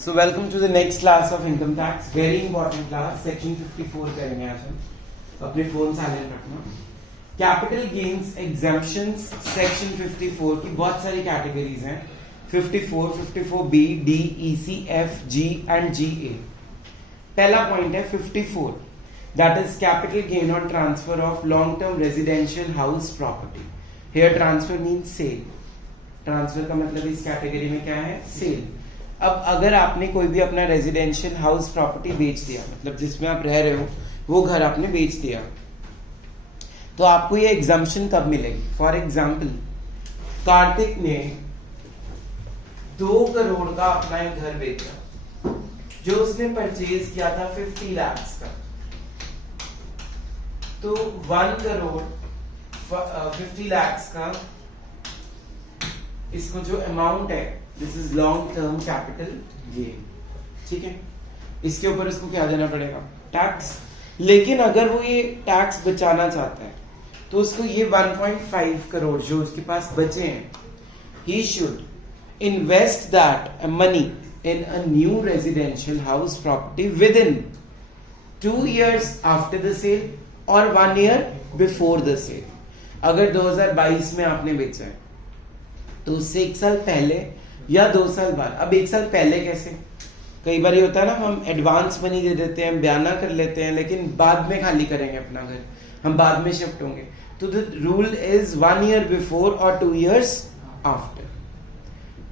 So welcome to the next class of income tax. Very important class. Section 54 करेंगे आज हम. अपने phone silent रखना. कैपिटल गेन्स एग्जाम्पशंस सेक्शन 54 की बहुत सारी कैटेगरीज हैं. 54, 54B, D, EC, F, G and GA. पहला पॉइंट है 54. That is capital gain on transfer of long-term residential house property. Here transfer means sale. Transfer का मतलब इस कैटेगरी में क्या है? सेल. अब अगर आपने कोई भी अपना रेजिडेंशियल हाउस प्रॉपर्टी बेच दिया, मतलब जिसमें आप रह रहे हो वो घर आपने बेच दिया, तो आपको ये एग्जम्पशन कब मिलेगी? फॉर एग्जाम्पल, कार्तिक ने 2 करोड़ का अपना एक घर बेचा जो उसने परचेज किया था 50 लाख का. तो 1 करोड़ 50 लाख का इसको जो अमाउंट है, this is long term capital gain. ठीक है, इसके ऊपर इसको क्या देना पड़ेगा? टैक्स. लेकिन अगर वो ये टैक्स बचाना चाहता है तो उसको ये 1.5 करोड़ जो उसके पास बचे हैं, he should invest that money in a new residential house property within 2 years after the sale और 1 year बिफोर द सेल. अगर 2022 में आपने बेचा है तो उससे 1 साल पहले या 2 साल बाद. अब 1 साल पहले कैसे? कई बार ये होता है ना, हम एडवांस मनी दे देते हैं, बयाना कर लेते हैं, लेकिन बाद में खाली करेंगे अपना घर, हम बाद में शिफ्ट होंगे. तो the rule is 1 year before और 2 years आफ्टर.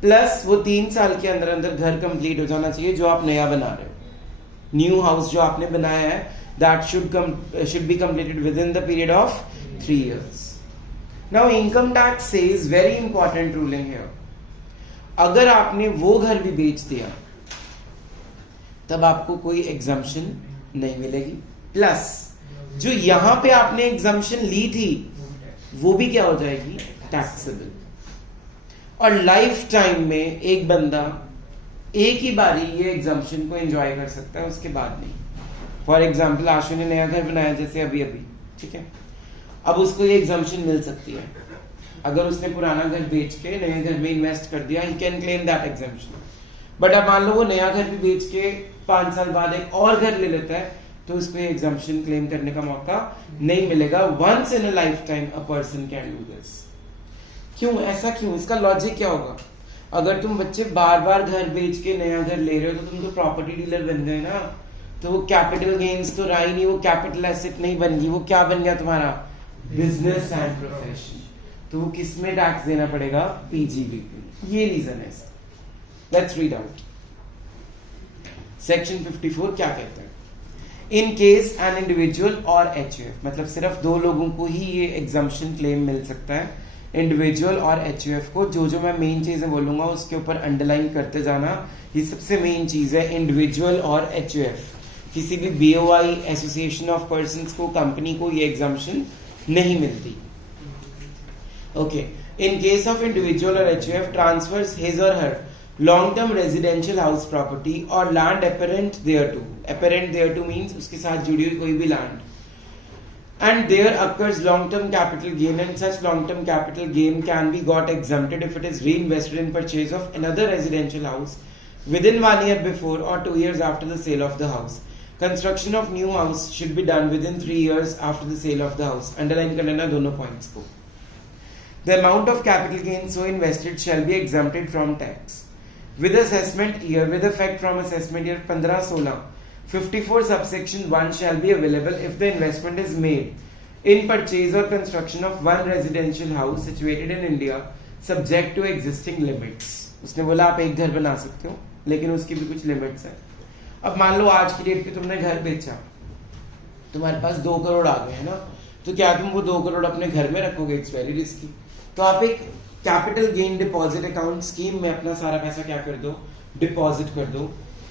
प्लस वो 3 साल के अंदर अंदर घर कंप्लीट हो जाना चाहिए जो आप नया बना रहे हो. न्यू हाउस जो आपने बनाया है, that should be completed with in the period of 3 years. Now income tax says very important ruling here. अगर आपने वो घर भी बेच दिया तब आपको कोई एग्जम्पशन नहीं मिलेगी. प्लस जो यहां पे आपने एग्जम्पशन ली थी वो भी क्या हो जाएगी? टैक्सेबल. और लाइफ टाइम में एक बंदा एक ही बारी ये एग्जम्पशन को एंजॉय कर सकता है, उसके बाद नहीं. फॉर एग्जाम्पल, आशु ने नया घर बनाया जैसे अभी, ठीक है, अब उसको ये एग्जम्पशन मिल सकती है. अगर उसने पुराना घर बेच के नए घर में इन्वेस्ट कर दिया, he can claim that exemption. But अब मान लो वो नया घर भी बेच के 5 साल बाद एक और घर ले लेता है, तो उसको ये एग्जम्पशन क्लेम करने का मौका नहीं मिलेगा. Once in a life time a person can do this. क्यों? ऐसा क्यों? इसका लॉजिक क्या होगा? अगर तुम बच्चे बार बार घर बेच के नया घर ले रहे हो तो तुम तो प्रॉपर्टी डीलर बन गए ना. तो वो कैपिटल गेन्स तो रहा ही नहीं, वो कैपिटल एसेट नहीं बन गई, वो क्या बन गया तुम्हारा? Business and profession. तो वो किस में टैक्स देना पड़ेगा? पीजीबीपी. ये रीजन है. Let's read out. सेक्शन 54 क्या कहता है? इन केस एन इंडिविजुअल और एचयूएफ, मतलब सिर्फ 2 लोगों को ही ये एग्जम्पशन क्लेम मिल सकता है, इंडिविजुअल और एचयूएफ को. जो मैं मेन चीजें बोलूंगा उसके ऊपर अंडरलाइन करते जाना. ये सबसे मेन चीज है, इंडिविजुअल और एचयूएफ. किसी भी बीओआई, एसोसिएशन ऑफ पर्संस को, कंपनी को ये एग्जम्पशन नहीं मिलती. Okay. In case of individual और एचयूएफ ट्रांसफर्स हिज और her long term residential house property और land appurtenant thereto. Appurtenant thereto means उसके साथ जुड़ी हुई कोई भी land. And there occurs long-term capital gain, and such long-term capital gain can be got exempted if it is reinvested in purchase of another residential house within 1 year before or 2 years after the sale of the house. Construction of new house should be done within 3 years after the sale of the house. Underline कर लेना दोनों points को. The amount of capital gain so invested shall be exempted from tax. With assessment year, with effect from assessment year 15-16, 54 subsection 1 shall be available if the investment is made in purchase or construction of one residential house situated in India subject to existing limits. उसने बोला आप एक घर बना सकते हो लेकिन उसकी भी कुछ लिमिट्स है. अब मान लो आज की डेट पे तुमने घर बेचा, तुम्हारे पास 2 करोड़ आ गए है ना, तो क्या तुम वो 2 करोड़ अपने घर में रखोगे? It's very risky. तो आप एक capital gain deposit account scheme में अपना सारा पैसा क्या कर दो? डिपॉजिट कर दो.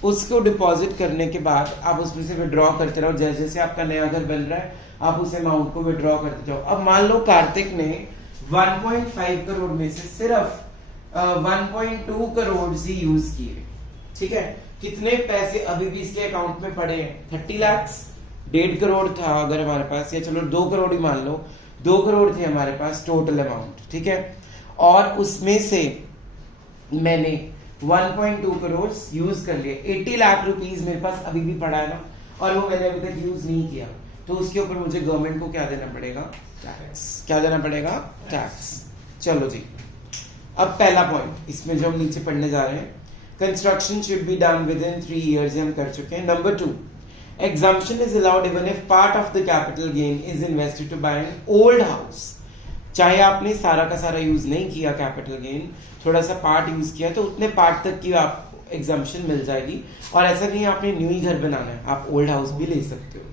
उसको डिपॉजिट करने के बाद आप उसमें से विड्रॉ करते रहो. जैसे जैसे आपका नया घर बन रहा है आप उस अमाउंट को विड्रॉ करते जाओ. अब मान लो कार्तिक ने 1.5 करोड़ में से सिर्फ 1.2 करोड़ से यूज किए. ठीक है, कितने पैसे अभी भी इसके अकाउंट में पड़े हैं? 30 लाख. 1.5 करोड़ था अगर हमारे पास, या चलो 2 करोड़ ही मान लो, 2 करोड़ थे हमारे पास टोटल अमाउंट. ठीक है, और उसमें से मैंने 1.2 करोड़ यूज कर लिए, 80 लाख रुपीस मेरे पास अभी भी पड़ा है ना, और वो मैंने अभी तक यूज नहीं किया, तो उसके ऊपर मुझे गवर्नमेंट को क्या देना पड़ेगा? टैक्स। क्या देना पड़ेगा? टैक्स। चलो जी, अब पहला पॉइंट इसमें जो हम नीचे पढ़ने जा रहे हैं, construction should be done with in 3 years, हम कर चुके हैं। Number 2, exemption is allowed even if part of the capital gain is invested to buy an old house। चाहे आपने सारा का सारा यूज नहीं किया कैपिटल गेन, थोड़ा सा पार्ट यूज किया, तो उतने पार्ट तक की आप एग्जाम्पशन मिल जाएगी। और ऐसा नहीं आपने न्यू ही घर बनाना है, आप ओल्ड हाउस भी ले सकते हो,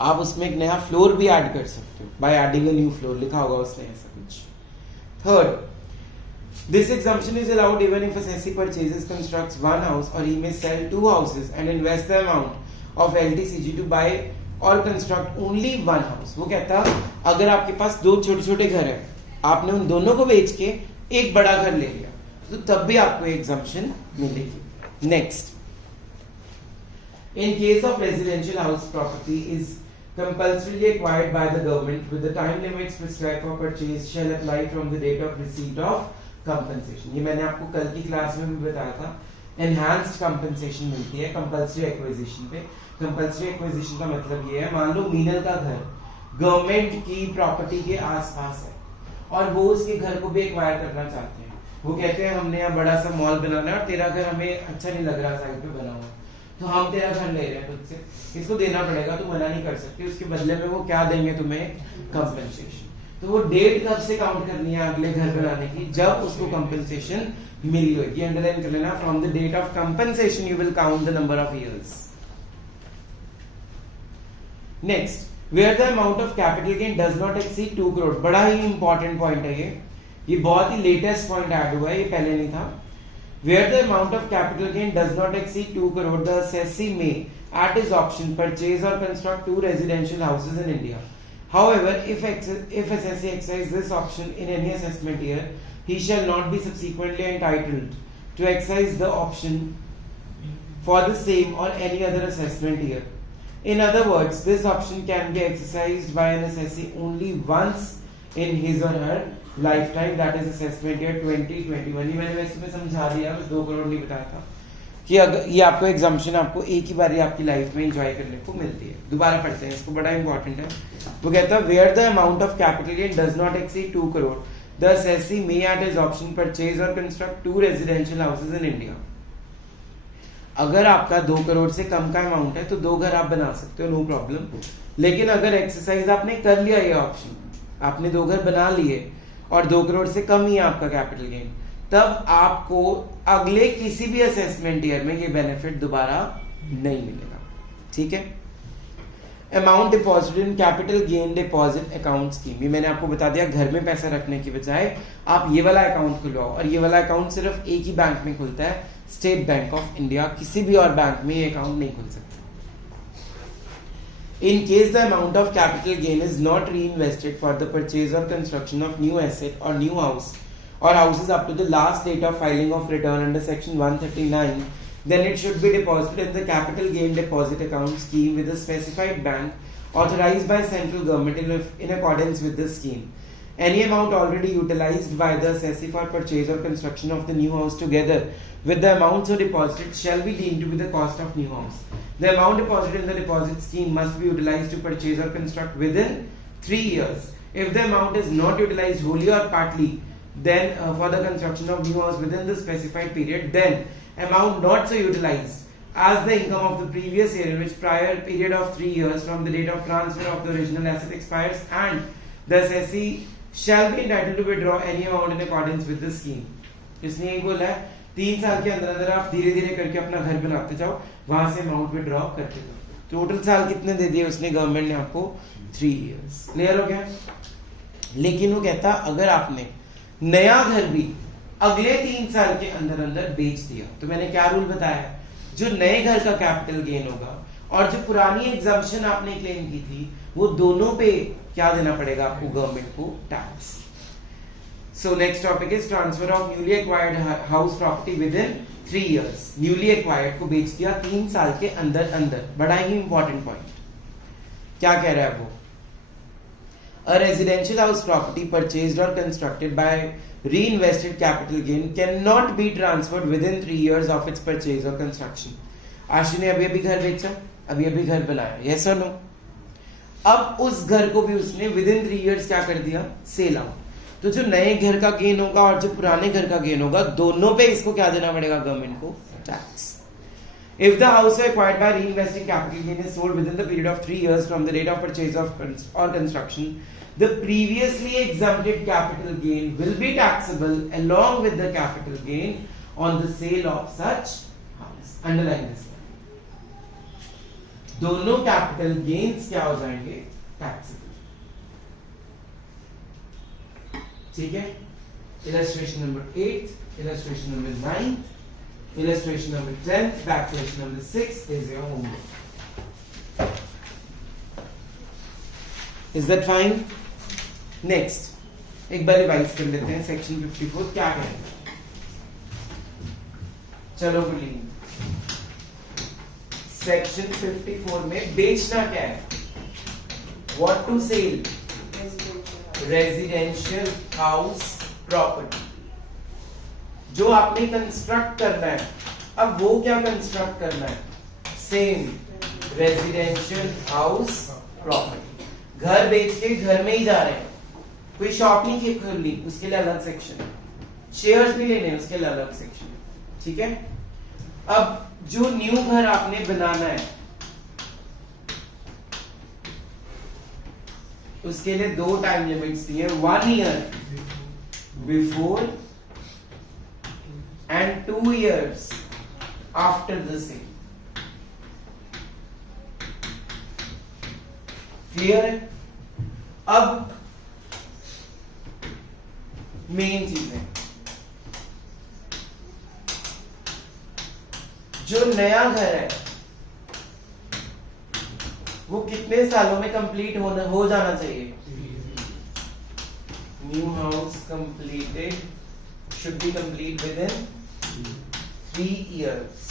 आप उसमें एक नया फ्लोर भी ऐड कर सकते हो by adding a new floor, लिखा होगा उसने ऐसा कुछ। Third, this exemption is allowed even if assessee purchases, constructs one house, or he may sell 2 houses and invest the amount of LTCG to buy or construct only one house। वो कहता अगर आपके पास 2 छोटे छोटे घर है, आपने उन दोनों को बेच के एक बड़ा घर ले लिया, तो तब भी आपको exemption मिलेगी। Next, in case of residential house property is compulsorily acquired by the government with the time limits prescribed for purchase shall apply from the date of receipt of compensation। ये मैंने आपको कल की क्लास में भी बताया था, enhanced compensation मिलती है compulsory acquisition पे। compulsory acquisition का मतलब ये है, मान लो मीनल का घर गवर्नमेंट की प्रॉपर्टी के आसपास है और वो उसके घर को भी एक्वायर करना चाहते हैं। वो कहते हैं हमने यहाँ बड़ा सा मॉल बनाना है और तेरा घर हमें अच्छा नहीं लग रहा साइड पे बना हुआ, तो हम तेरा घर ले रहे हैं तुझसे, इसको देना पड़ेगा, तो मना नहीं कर सकते। उसके बदले में वो क्या देंगे तुम्हें? कंपनसेशन। तो वो डेट कब से काउंट करनी है अगले घर बनाने की? जब उसको कंपनसेशन मिली होगी। अंडरलाइन कर लेना, from the date of compensation you will count the number of years. Next, where the amount of capital gain does not exceed 2 crore. बड़ा ही इंपॉर्टेंट पॉइंट है ये बहुत ही लेटेस्ट पॉइंट ऐड हुआ है, ये पहले नहीं था। Where the amount of capital gain does not exceed 2 crore, the assessee may, at his option, purchase or construct 2 residential houses in India. However, if assessee exercises this option in any assessment year, he shall not be subsequently entitled to exercise the option for the same or any other assessment year. In other words, this option can be exercised by an assessee only once in his or her lifetime, that is assessment year 2021। ये मैंने वैसे में समझा दिया, बस 2 करोड़ नहीं बताया था कि अगर ये आपको एग्जाम्पशन आपको एक ही बार आपकी लाइफ में एंजॉय करने को मिलती है। दोबारा पढ़ते हैं इसको, बड़ा इंपॉर्टेंट है। वो कहता है where the amount of capital gain does not exceed 2 crore, the assessee may at his option purchase or construct 2 residential houses in India। अगर आपका 2 करोड़ से कम का अमाउंट है तो 2 घर आप बना सकते हो, नो प्रॉब्लम। लेकिन अगर एक्सरसाइज आपने कर लिया, ये ऑप्शन आपने 2 घर बना लिए और 2 करोड़ से कम ही आपका कैपिटल गेन, तब आपको अगले किसी भी असेसमेंट ईयर में ये बेनिफिट दोबारा नहीं मिलेगा। ठीक है। Amount deposit in capital gain deposit account scheme, ये मैंने आपको बता दिया, घर में पैसा रखने की बजाय आप ये वाला अकाउंट खुलवाओ, और ये वाला अकाउंट सिर्फ एक ही बैंक में खुलता है, स्टेट बैंक ऑफ इंडिया। किसी भी और बैंक में ये अकाउंट नहीं खुल सकता। In case the amount of capital gain is not reinvested for the purchase or construction of new asset or new house or houses up to the last date of filing of return under section 139, then it should be deposited in the capital gain deposit account scheme with a specified bank authorized by central government in accordance with this scheme. Any amount already utilized by the assessee for purchase or construction of the new house together with the amount so deposited shall be deemed to be the cost of new house. The amount deposited in the deposit scheme must be utilized to purchase or construct within 3 years. If the amount is not utilized wholly or partly, then for the construction of new house within the specified period, then amount not so utilized as the income of the previous year in which prior period of 3 years from the date of transfer of the original asset expires, and the assessee shall be entitled to withdraw any amount in accordance with the scheme। इसने यही बोला है 3 साल के अंदर अंदर आप धीरे धीरे करके अपना घर बनाते जाओ, वहां से अमाउंट विड्रॉ करते जाओ। टोटल साल कितने दे दिए उसने गवर्नमेंट ने आपको? 3 years। क्लियर हो गया। लेकिन वो कहता अगर आपने नया घर भी अगले 3 साल के अंदर अंदर बेच दिया, तो मैंने क्या रूल बताया, जो नए घर का कैपिटल गेन होगा और जो पुरानी एग्जाम्पशन आपने क्लेम की थी, वो दोनों पे क्या देना पड़ेगा आपको? गवर्नमेंट को tax. So next topic is transfer of newly acquired house property within 3 years। newly acquired को बेच दिया 3 साल के अंदर अंदर, बड़ा ही इंपॉर्टेंट पॉइंट। क्या कह रहा है वो? A residential house property purchased or constructed by reinvested capital gain cannot be transferred within 3 years of its purchase or construction. आशु ने अभी अभी घर बेचा, अभी अभी घर बनाया, yes or no? अब उस घर को भी उसने within 3 years क्या कर दिया, सेल आउट। तो जो नए घर का गेन होगा और जो पुराने घर का गेन होगा, दोनों पे इसको क्या देना पड़ेगा गवर्नमेंट को, tax. If the house acquired by reinvesting capital gain is sold within the period of 3 years from the date of purchase or construction, the previously exempted capital gain will be taxable along with the capital gain on the sale of such house. Underline this. दोनों capital gains क्या हो जाएंगे, taxable। ठीक है? Illustration number 8, illustration number 9, illustration number 10, backflation number 6 is your homework. Is that fine? Next, एक बार revise कर लेते हैं सेक्शन 54 क्या कहेंगे। चलो बोलिए, सेक्शन 54 में बेचना क्या है, what to sell, residential house property. जो आपने कंस्ट्रक्ट करना है, अब वो क्या कंस्ट्रक्ट करना है, सेम रेजिडेंशियल हाउस प्रॉपर्टी। घर बेच के घर में ही जा रहे हैं, कोई शॉप नहीं खोलनी, उसके लिए अलग सेक्शन, शेयर्स भी लेने उसके लिए अलग सेक्शन, ठीक है। अब जो न्यू घर आपने बनाना है उसके लिए 2 टाइम लिमिट्स दी है, 1 year before and 2 years after the sale. Clear है? अब मेन चीज है, जो नया घर है वो कितने सालों में कंप्लीट हो जाना चाहिए, new house completed should be complete within 3 years।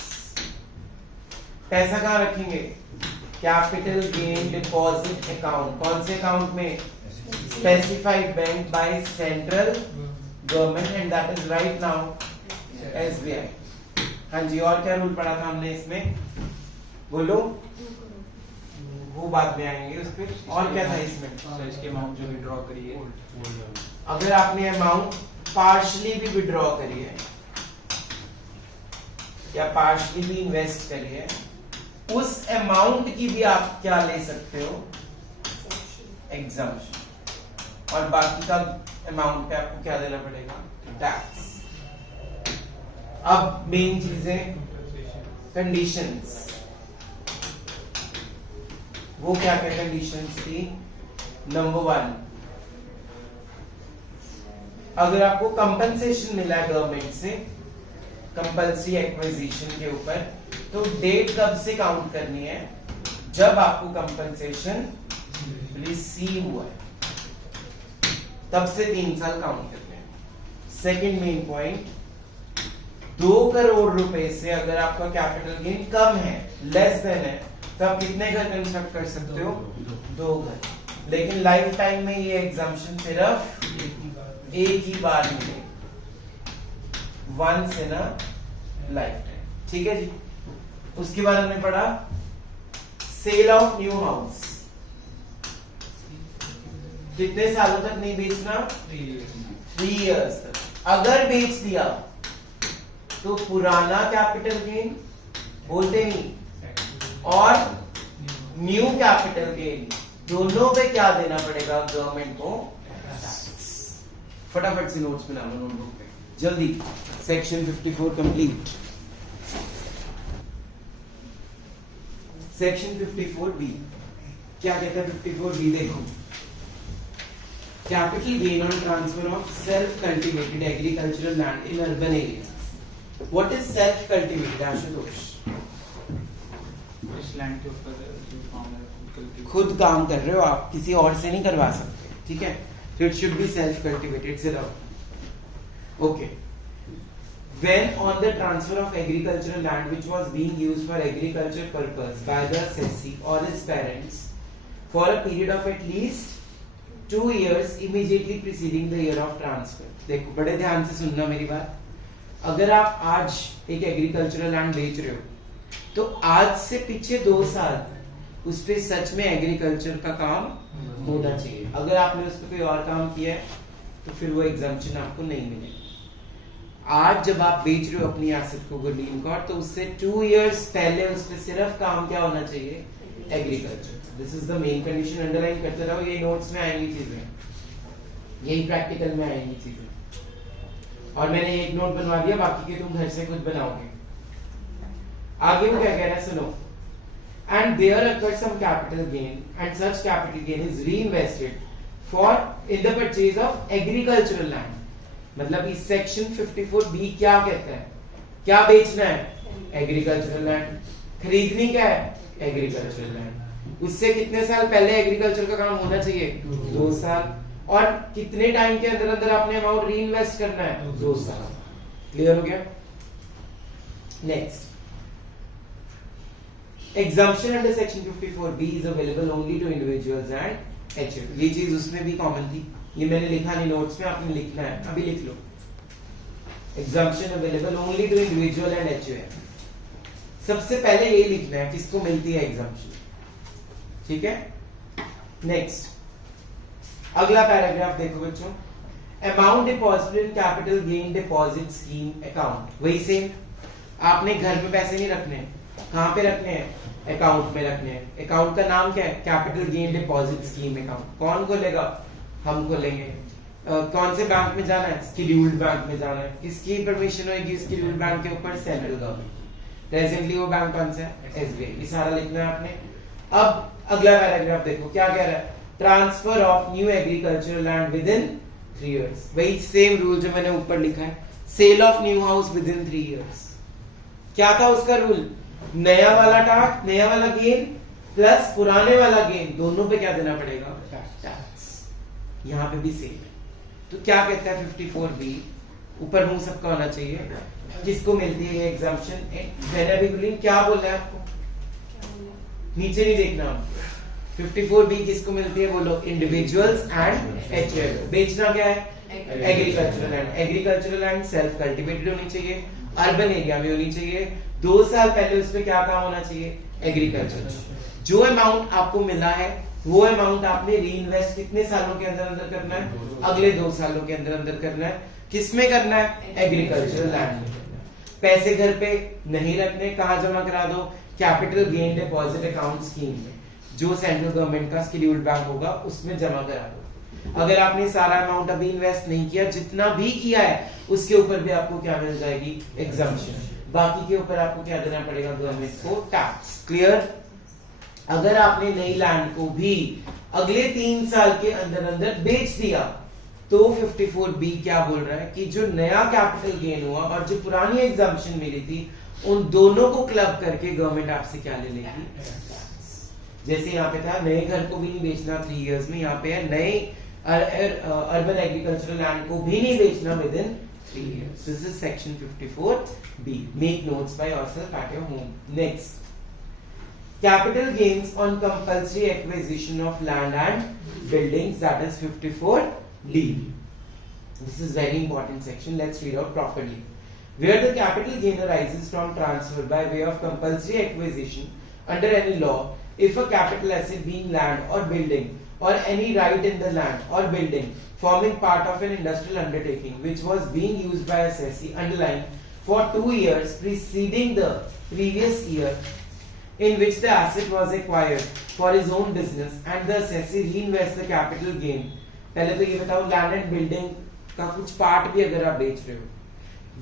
पैसा कहाँ रखेंगे, कैपिटल गेन डिपॉजिट अकाउंट, कौन से अकाउंट में, specified bank by central government and that is right now SBI। हाँ जी, और क्या रूल पढ़ा था हमने इसमें, बोलो, वो बाद में आएंगे उस पर। और क्या था इसमें, इसके अमाउंट जो विड्रॉ करिए, अगर आपने अमाउंट पार्शली भी विड्रॉ करी है या पार्शली भी इन्वेस्ट करी है, उस अमाउंट की भी आप क्या ले सकते हो, एग्जम्पशन, और बाकी का अमाउंट पे आपको क्या देना पड़ेगा, टैक्स। अब मेन चीजें, कंडीशंस, वो क्या क्या कंडीशंस थी, नंबर 1, अगर आपको कंपनसेशन मिला है गवर्नमेंट से कंपल्सरी एक्विजिशन के ऊपर, तो डेट कब से काउंट करनी है, जब आपको कंपनसेशन रिसीव हुआ है, तब से 3 साल काउंट करने हैं। सेकंड मेन पॉइंट, 2 करोड़ रुपए से अगर आपका कैपिटल गेन कम है, लेस देन है, तो आप कितने घर कंस्ट्रक्ट कर सकते हो, 2 घर, लेकिन लाइफ टाइम में ये एग्जम्पशन सिर्फ एक ही बार मिले, once in a life time, ठीक है जी। उसके बाद हमने पढ़ा सेल ऑफ न्यू हाउस, कितने सालों तक नहीं बेचना, 3 इयर्स तक। अगर बेच दिया तो पुराना कैपिटल गेन बोलते नहीं, और न्यू कैपिटल गेन दोनों पे क्या देना पड़ेगा गवर्नमेंट को, फटाफट से नोट्स बना लो नोटबुक पे जल्दी। Section 54 complete. सेक्शन 54B क्या कहता है, 54B देखो, capital gain on transfer of self cultivated agricultural land in urban areas. What is self cultivated Ashutosh? इस लैंड के ऊपर जो काम है खुद काम कर रहे हो आप, किसी और से नहीं करवा सकते, ठीक है। So it should be self-cultivated. Zero. Okay. When on the transfer of agricultural land which was being used for agriculture purpose by the assessee or his parents for a period of at least 2 years immediately preceding the year of transfer. देखो बड़े ध्यान से सुनना मेरी बात. अगर आप आज एक एग्रीकल्चरल लैंड बेच रहे हो तो आज से पीछे 2 साल उस पे सच में एग्रीकल्चर का काम होना चाहिए. अगर आपने उस पर कोई और काम किया है तो फिर वो एग्जम्पशन आपको नहीं मिलेगा. आज जब आप बेच रहे हो अपनी एसेट को गुडलीन कॉर्ड तो उससे 2 इयर्स पहले उस पे सिर्फ काम क्या होना चाहिए? Agriculture. This is the main condition. Underline करते रहो, ये नोट्स में आएंगी चीजें, यही प्रैक्टिकल में आएंगी चीजें. और मैंने एक नोट बनवा दिया, बाकी के तुम घर से खुद बनाओगे. आगे वो क्या कह रहा है सुनो. And there occurs some capital gain, and such capital gain is reinvested for in the purchase of agricultural land. मतलब इस सेक्शन 54B क्या कहता है? क्या बेचना है? Agricultural land. खरीदनी क्या है? Agricultural land. उससे कितने साल पहले एग्रीकल्चर का काम होना चाहिए? 2 साल. और कितने टाइम के अंदर अंदर आपने अमाउंट री इन्वेस्ट करना है? 2 साल. क्लियर हो गया? Next, exemption under section 54B is available only to individuals and HF. ये चीज उसमें भी कॉमन थी, ये मैंने लिखा नहीं नोट्स में, आपने लिखना है, अभी लिख लो. Exemption available only to individual and HF. सबसे पहले ये लिखना है किसको मिलती है एग्जम्पशन. ठीक है. नेक्स्ट, अगला पैराग्राफ देखो बच्चों. Amount deposited in capital gain deposit scheme account. वही सेम, आपने घर पे पैसे नहीं रखने. कहां पे रखने हैं? अकाउंट में रखने हैं. अकाउंट का नाम क्या है? Capital gain deposit scheme account. कौन खोलेगा? हम खोलेंगे. कौन से बैंक में जाना है? शेड्यूल्ड बैंक में जाना है. किसकी परमिशन होगी शेड्यूल्ड बैंक के ऊपर? Central government. प्रेजेंटली वो बैंक कौन सा है? SBI. ये सारा लिखना है आपने. अब अगला पैराग्राफ देखो क्या कह रहा है. Transfer of new agricultural land within 3 years. वही सेम रूल जो मैंने ऊपर लिखा है. Sale of new house within 3 years. क्या था उसका रूल? नया वाला टैक्स, नया वाला गेन प्लस पुराने वाला गेन, दोनों पे क्या देना पड़ेगा? टैक्स. यहां पे भी सेम है. तो क्या कहता है 54B? ऊपर मुंह सबका होना चाहिए. किसको मिलती है ये एग्जम्पशन? मैंने अभी बोली क्या बोल रहा है आपको? नीचे नहीं देखना. 54B किसको मिलती है बोलो? Individuals and HF. बेचना क्या है? Agricultural land. Agricultural land self cultivated होनी चाहिए, अर्बन एरिया में होनी चाहिए. 2 साल पहले उसमें क्या काम होना चाहिए? एग्रीकल्चर. जो अमाउंट आपको मिला है वो अमाउंट आपने री इन्वेस्ट कितने सालों के अंदर अंदर करना है? अगले 2 सालों के अंदर अंदर करना है. किसमें करना है? एग्रीकल्चरल लैंड में. पैसे घर पे नहीं रखने. कहां जमा करा दो? Capital gain deposit account scheme में, जो सेंट्रल गवर्नमेंट का शेड्यूल्ड बैंक होगा उसमें जमा करा दो. अगर आपने सारा अमाउंट अभी इन्वेस्ट नहीं किया, जितना भी किया है उसके ऊपर भी आपको क्या मिल जाएगी? एग्जम्पशन. बाकी के ऊपर आपको क्या देना पड़ेगा गवर्नमेंट को? टैक्स. क्लियर? अगर आपने नई लैंड को भी अगले 3 साल के अंदर अंदर बेच दिया तो 54B क्या बोल रहा है कि जो नया कैपिटल गेन हुआ और जो पुरानी एग्जम्पशन मिली थी उन दोनों को क्लब करके गवर्नमेंट आपसे क्या ले लेगी? जैसे यहाँ पे था नए घर को भी नहीं बेचना 3 इयर्स में, यहाँ पे है नए अर्बन एग्रीकल्चरल लैंड को भी नहीं बेचना with in 3 years. This is section 54B. Make notes by yourself at your home. Next, capital gains on compulsory acquisition of land and buildings, that is 54D. This is very important section. Let's read out properly. Where the capital gain arises from transfer by way of compulsory acquisition under any law, if a capital asset being land or building or any right in the land or building forming part of an industrial undertaking which was being used by assessee underlying for 2 years preceding the previous year in which the asset was acquired for his own business and the assessee reinvests the capital gain. पहले तो ये बताओ, land and building का कुछ part भी अगर आप बेच रहे हो,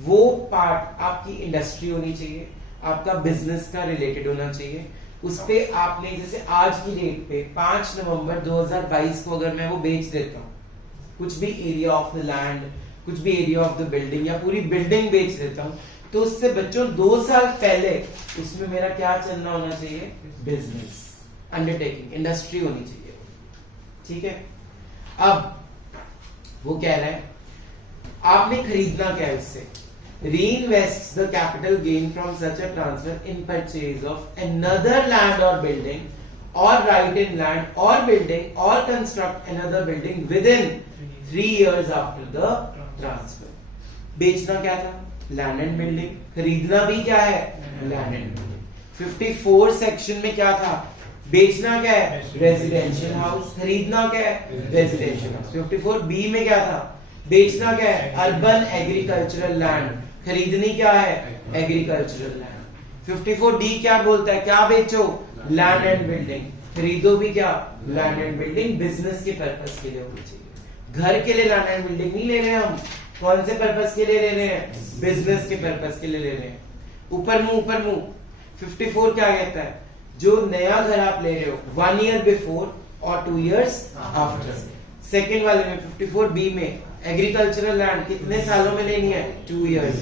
वो पार्ट आपकी इंडस्ट्री होनी चाहिए, आपका बिजनेस का रिलेटेड होना चाहिए. उस पे आपने जैसे आज की डेट पे 5 नवंबर 2022 को अगर मैं वो बेच देता हूँ, कुछ भी एरिया ऑफ द लैंड, कुछ भी एरिया ऑफ द बिल्डिंग या पूरी बिल्डिंग बेच देता हूँ, तो उससे बच्चों 2 साल पहले उसमें मेरा क्या चलना होना चाहिए? बिजनेस अंडरटेकिंग, इंडस्ट्री होनी चाहिए. ठीक है. अब वो कह रहा है आपने खरीदना क्या है उससे? reinvests the capital gain from such a transfer in purchase of another land or building or right in land or building or construct another building within 3 years after the transfer. बेचना क्या था? Land and building. खरीदना भी क्या है? Land and building. 54 section में क्या था? बेचना क्या है? Residential house. खरीदना क्या है? Residential house. 54 बी में क्या था? बेचना क्या है? Urban agricultural land. खरीदनी क्या है? Agricultural land. 54 डी क्या बोलता है? क्या बेचो? Land and building. खरीदो भी क्या? Land and building. बिजनेस के पर्पस के लिए होनी चाहिए. घर के लिए लैंड एंड बिल्डिंग नहीं ले रहे हम. कौन से पर्पस के लिए ले रहे हैं? बिजनेस के पर्पस के लिए ले रहे हैं. ऊपर मुंह ऊपर मुंह. 54 क्या कहता है? जो नया घर आप ले रहे हो 1 year बिफोर और 2 years आफ्टर. सेकेंड वाले में 54 बी में एग्रीकल्चरल लैंड कितने सालों में लेनी है? 2 years.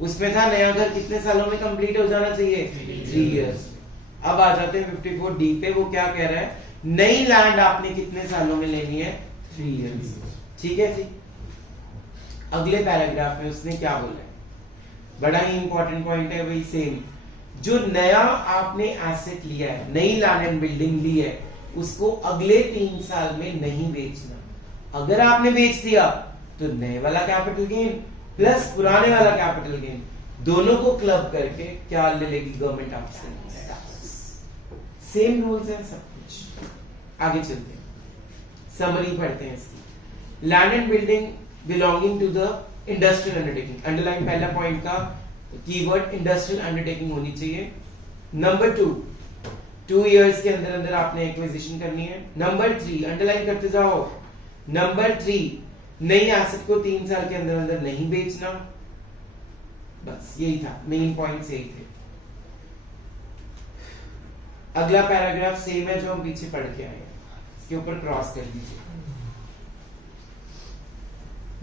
उसमें था नया घर कितने सालों में कंप्लीट हो जाना चाहिए? 3 years. अब आ जाते हैं 54 डी पे. वो क्या कह रहा है? नई लैंड आपने कितने सालों में लेनी है? 3 years. ठीक है जी. अगले पैराग्राफ में उसने क्या बोला है? बड़ा ही इंपॉर्टेंट पॉइंट है. वही सेम. जो नया आपने एसेट लिया है, नई लैंड एंड बिल्डिंग ली है, उसको अगले 3 साल में नहीं बेचना. अगर आपने बेच दिया तो नए वाला कैपिटल गेन प्लस पुराने वाला कैपिटल गेन दोनों को क्लब करके क्या ले लेगी गवर्नमेंट आपसे? सेम रूल्स है सब कुछ. आगे चलते हैं. समरी पढ़ते हैं इसकी. Land and building belonging to the industrial undertaking. Underline पहला पॉइंट का कीवर्ड इंडस्ट्रियल अंडरटेकिंग होनी चाहिए. नंबर 2 इयर्स के अंदर अंदर आपने एक्विजिशन करनी है. नंबर 3 अंडरलाइन करते जाओ. नंबर 3 नई एसेट को 3 साल के अंदर अंदर नहीं बेचना. बस यही था. मेन पॉइंट यही थे. अगला पैराग्राफ सेम है जो हम पीछे पढ़ के आए. इसके ऊपर क्रॉस कर दीजिए.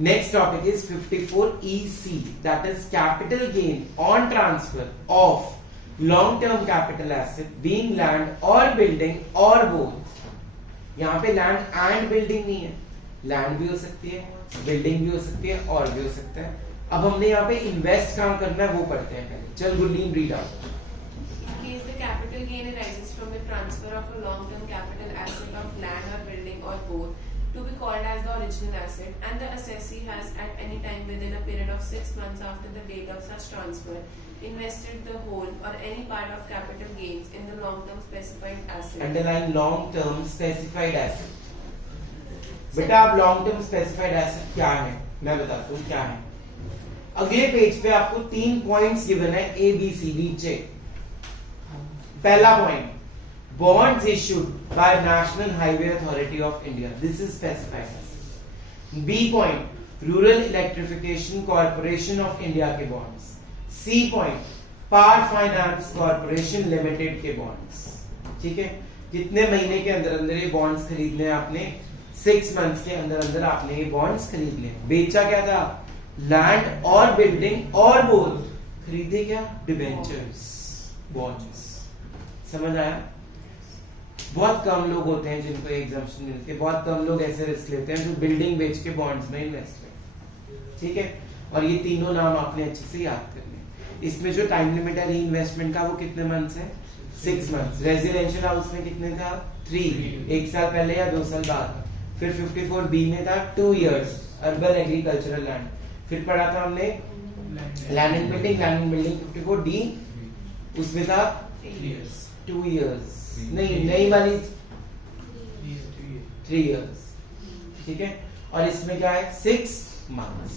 Next topic is 54EC, that is capital gain on transfer of long-term capital asset being land or building or both. यहाँ पे land and building नहीं है. land भी हो सकती है, building भी हो सकती है और भी हो सकता है. अब हमने यहाँ पे invest कहाँ करना है वो पढ़ते हैं पहले. चल Gurleen read out. In case the capital gain arises from the transfer of a long-term capital asset of land or building or both to be called as the original asset, and the assessee has at any time within a period of 6 months after the date of such transfer invested the whole or any part of capital gains in the long-term specified asset. Underline long-term specified asset. बेटा आप long-term specified asset क्या है मैं बताता हूँ क्या है. अगले पेज पे आपको 3 पॉइंट्स गिवन है A B C D check. पहला point bonds issued by National Highway Authority of India. This is specified. B point Rural Electrification Corporation of India के bonds. C point Power Finance Corporation Limited के bonds. ठीक है. कितने महीने के अंदर अंदर ये bonds खरीदने हैं आपने? 6 months के अंदर अंदर आपने ये bonds खरीद लिए. बेचा क्या था? लैंड और बिल्डिंग और बोथ. खरीदे क्या? Debentures, bonds. समझ आया? बहुत कम लोग होते हैं जिनको एग्जम्पशन मिलती है. बहुत कम लोग ऐसे रिस्क लेते हैं जो बिल्डिंग बेच के बॉन्ड्स में इन्वेस्ट करते हैं. ठीक है. और ये तीनों नाम आपने अच्छे से याद करने. इसमें जो टाइम लिमिट है री इन्वेस्टमेंट का वो कितने मंथ्स है? 6 मंथ्स. रेजिडेंशियल हाउस में कितने था? 3. 1 साल पहले या 2 साल बाद. फिर 54 बी में था 2 इयर्स अर्बन एग्रीकल्चरल लैंड. फिर पढ़ा था हमने land and building. Land and building 54 D उसमें था 2 इयर्स. नहीं नई वाली 3 इयर्स. ठीक है. और इसमें क्या है? 6 मंथ्स.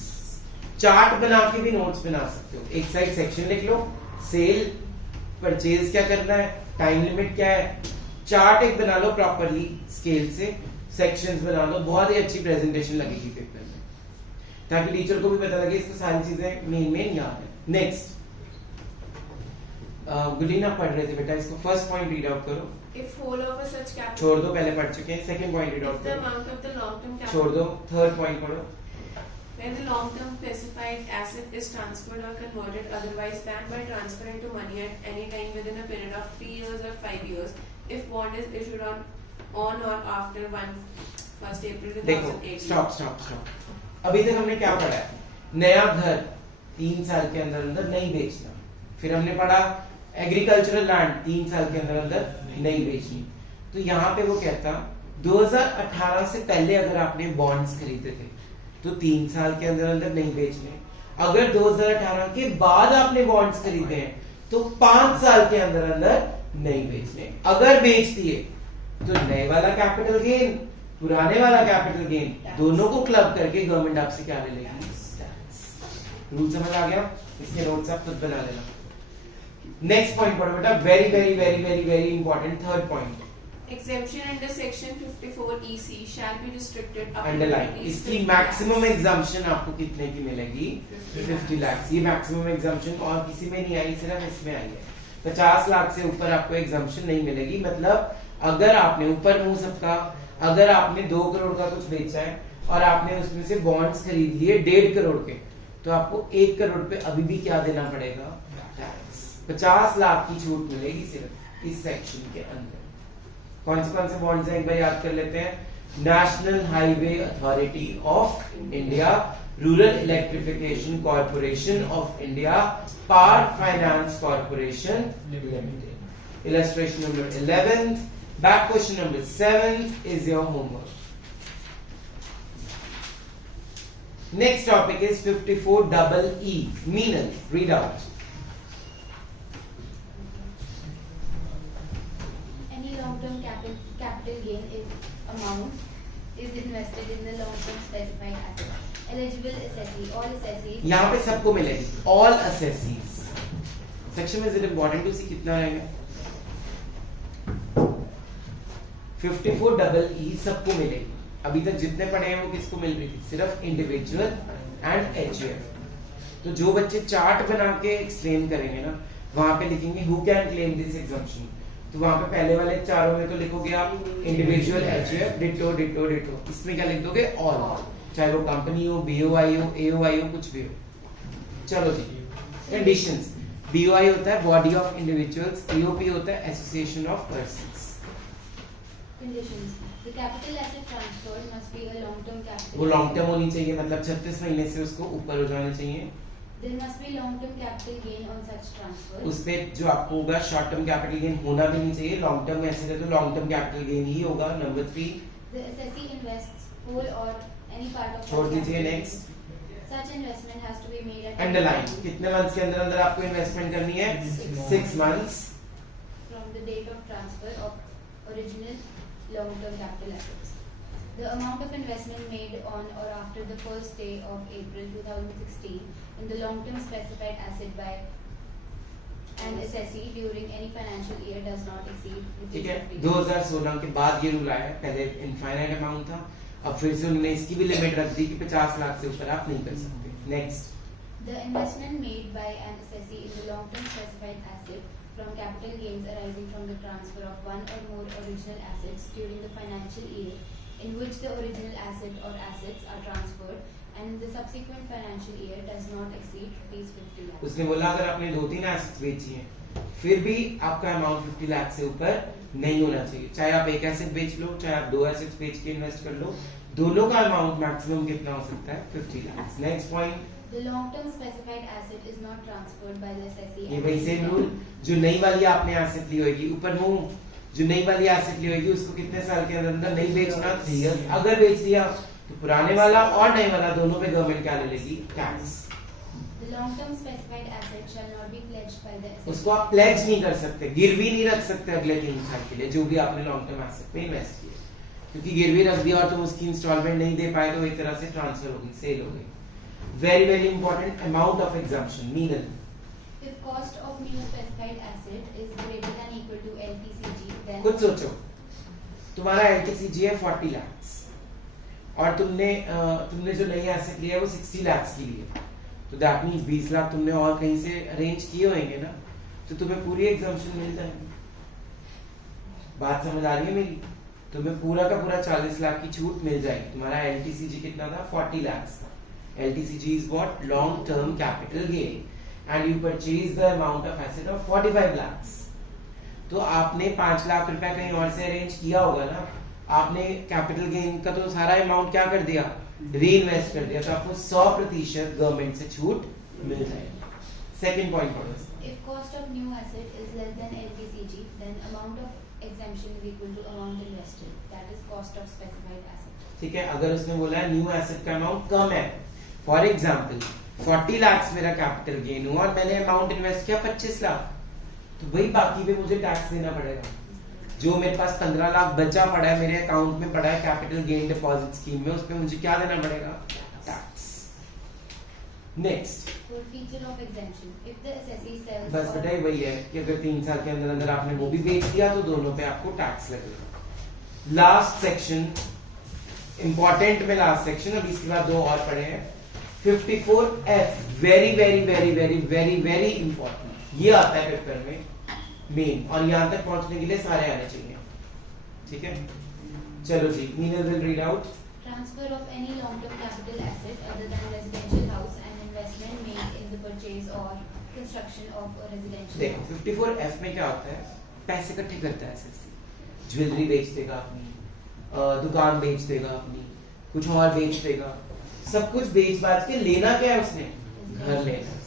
चार्ट बना के भी नोट्स बना सकते हो. एक साइड सेक्शन लिख लो. सेल परचेज क्या करना है, टाइम लिमिट क्या है, चार्ट एक बना लो प्रॉपरली स्केल से, सेक्शंस बना लो. बहुत ही अच्छी प्रेजेंटेशन लगेगी पेपर में ताकि टीचर को भी पता लगे इसको सारी चीजें मेन याद है. नेक्स्ट गुलीना पढ़ रहे थे बेटा. इसको फर्स्ट पॉइंट रीड आउट करो. If whole of a such capital, छोड़ दो पहले पढ़ चुके हैं. Second point read if out the करो. amount of the long-term capital, छोड़ दो. थर्ड पॉइंट पढ़ो. when the long-term specified asset is transferred or converted otherwise than by transfer into money at any time within a period of 3 years or 5 years, if bond is issued on or after 1st April देखो 2018. Stop. अभी तक हमने क्या पढ़ा है? नया घर 3 साल के अंदर अंदर नहीं बेचना. फिर हमने पढ़ा एग्रीकल्चरल लैंड 3 साल के अंदर अंदर नहीं बेचनी. तो यहाँ पे वो कहता 2018 से पहले अगर आपने बॉन्ड्स खरीदे थे तो 3 साल के अंदर अंदर नहीं बेचने। अगर 2018 के बाद आपने बॉन्ड्स खरीदे हैं तो 5 साल के अंदर अंदर नहीं बेचने। अगर बेच दिए तो नए वाला कैपिटल गेन, पुराने वाला कैपिटल गेन, दोनों को क्लब करके गवर्नमेंट आपसे क्या ले लेगी? रूल समझ आ गया? इसके नोट्स आप खुद बना लेना। नेक्स्ट पॉइंट पढ़ो बेटा, very very very very very important, third point. Exemption under section 54 EC shall be restricted up to underline, rupees इसकी 50 मैक्सिमम lakhs. एग्जाम्पशन आपको कितने की मिलेगी? 50 लाख। ये मैक्सिमम एग्जाम्पशन और किसी में नहीं आई, सिर्फ इसमें आई है। 50 लाख से ऊपर आपको एग्जाम्पशन नहीं मिलेगी। मतलब अगर आपने ऊपर मुंह सबका, अगर आपने 2 करोड़ का कुछ बेचा है और आपने उसमें से बॉन्ड्स खरीद लिए 1.5 करोड़ के, तो आपको 1 करोड़ पे अभी भी क्या देना पड़ेगा? टैक्स। 50 लाख की छूट मिलेगी सिर्फ इस सेक्शन के अंदर। कौन से बॉन्ड्स हैं एक बार याद कर लेते हैं। National highway authority of India, rural electrification corporation of India, power finance corporation limited. Illustration number 11, back question number 7 is your homework. Next topic is 54EE. Meenal, read out. Any long-term capital gain amount is invested in the long-term specified asset. Eligible assessee, all asessees. यहाँ पे सबको मिलेगी, all assessees. Section में is it important to see कितना रहेगा? 54EE सबको मिलेगी। अभी तक जितने पढ़े हैं वो किसको मिल रही थी? सिर्फ इंडिविजुअल एंड एचयूएफ। तो जो बच्चे चार्ट बना के एक्सप्लेन करेंगे ना, वहां पे लिखेंगे who can claim this exemption. तो वहां पे पहले वाले चारों में तो लिखोगे आप individual, HUF, ditto ditto ditto. इसमें क्या लिख दोगे? ऑल, चाहे वो कंपनी हो, बीओआई हो, एओआई हो, कुछ भी हो। चलो जी, कंडीशंस। बीओआई होता है बॉडी ऑफ इंडिविजुअल्स, एओपी होता है association of persons. Conditions. The capital asset transfer must be a long-term capital. वो लॉन्ग टर्म होनी चाहिए, मतलब 36 महीने से उसको ऊपर हो जाना चाहिए। There must be long-term capital gain on such transfer. उसपे जो आपको होगा शॉर्ट टर्म कैपिटल गेन होना भी नहीं चाहिए। लॉन्ग टर्म में ऐसे तो लॉन्ग टर्म कैपिटल गेन ही होगा। Number 3, The assessee invests whole or any part of छोड़ such दीजिए। capital. Next, Such investment has to be made at underline, कितने मंथ्स के अंदर अंदर आपको इन्वेस्टमेंट करनी है? 6 months from the date of transfer of original long-term capital assets. The amount of investment made on or after the first day of April 2016 in the long-term specified asset by an assessee during any financial year does not exceed rupees ठीक है। 50,000. 2016 के बाद ये rule आया है। पहले infinite amount था, अब फिर से उन्होंने इसकी भी लिमिट रख दी कि 50 लाख से ऊपर आप नहीं कर सकते। Next, The investment made by an assessee in the long-term specified asset from capital gains arising from the transfer of one or more original assets during the financial year in which the original asset or assets are transferred and in the subsequent financial year does not exceed rupees 50 lakhs. उसने बोला अगर आपने 2-3 assets बेची हैं फिर भी आपका amount 50 lakh से ऊपर नहीं होना चाहिए। चाहे आप एक एसेट बेच लो, चाहे आप 2 एसेट्स बेच के इन्वेस्ट कर लो, दोनों का अमाउंट मैक्सिमम कितना हो सकता है? 50 lakh. Next point, The long-term specified asset is not transferred by the assessee. ये वही सेम रूल, जो नई वाली आपने एसेट ली होगी, ऊपर मुंह, जो नई वाली एसेट ली होगी उसको कितने साल के अंदर अंदर नहीं बेचना? 3 ईयर। अगर बेच दिया तो पुराने वाला और नए वाला दोनों पे गवर्नमेंट क्या ले लेगी? Tax. The long-term specified asset shall not be pledged by the assessee. उसको आप प्लेज नहीं कर सकते, गिरवी नहीं रख सकते अगले 3 साल के लिए जो भी आपने लॉन्ग टर्म एसेट में इन्वेस्ट किया, क्योंकि गिरवी रख दिया और तुम उसकी इंस्टॉलमेंट नहीं दे पाए तो एक तरह से ट्रांसफर होगी, सेल हो गई। Very very important, amount of exemption. Meenal, If cost of new specified asset is greater than equal to LTCG, then कुछ सोचो, तुम्हारा LTCG है 40 लाख और तुमने जो नई एसेट लिया है वो 60 लाख की ली है, तो दैट मींस 20 लाख तुमने और कहीं से अरेंज किए होंगे ना, तो तुम्हें पूरी एग्जम्पशन मिल जाएगी। बात समझ आ रही है मेरी? तुम्हें पूरा का पूरा 40 लाख की छूट मिल जाएगी। तुम्हारा LTCG कितना था? 40 lakh. LTCG is what? Long term capital gain and you purchase the amount of asset of 45 lakhs. तो आपने 5 लाख रुपया कहीं और से अरेंज किया होगा ना, आपने कैपिटल गेन का तो सारा अमाउंट क्या कर दिया? री इन्वेस्ट कर दिया, तो आपको 100% गवर्नमेंट से छूट मिल जाएगी। सेकंड पॉइंट पढ़ो। If cost of new asset is less than LTCG, then amount of exemption is equal to amount invested. That is cost of specified asset. ठीक है, अगर उसने बोला है न्यू एसेट का अमाउंट कम है, फॉर एग्जांपल 40 लाख मेरा कैपिटल गेन हुआ और मैंने अमाउंट इन्वेस्ट किया 25 लाख, तो वही बाकी पे मुझे टैक्स देना पड़ेगा। जो मेरे पास 15 लाख बचा पड़ा है, मेरे अकाउंट में पड़ा है कैपिटल गेन डिपॉजिट स्कीम में, उस पे मुझे क्या देना पड़ेगा? Tax. Next, For feature of exemption, if the assessee sells बस or- बेटा वही है कि अगर 3 साल के अंदर अंदर आपने वो भी बेच दिया तो दोनों पे आपको टैक्स लगेगा। लास्ट सेक्शन इंपॉर्टेंट में लास्ट सेक्शन, अभी इसके बाद 2 और पढ़े हैं। 54F very very very very very very important, ये आता है पेपर में मेन, और यहाँ तक पहुंचने के लिए सारे आने चाहिए। ठीक है, चलो जी, Meenal will read out. Transfer of any long-term capital asset other than residential house and investment made in the purchase or construction of a residential देखो house. 54F में क्या होता है? पैसे इकट्ठे करता है एसएससी, ज्वेलरी बेच देगा अपनी, दुकान बेच देगा अपनी, कुछ और बेच देगा, सब कुछ बेच बाच के लेना क्या है उसने? घर लेना।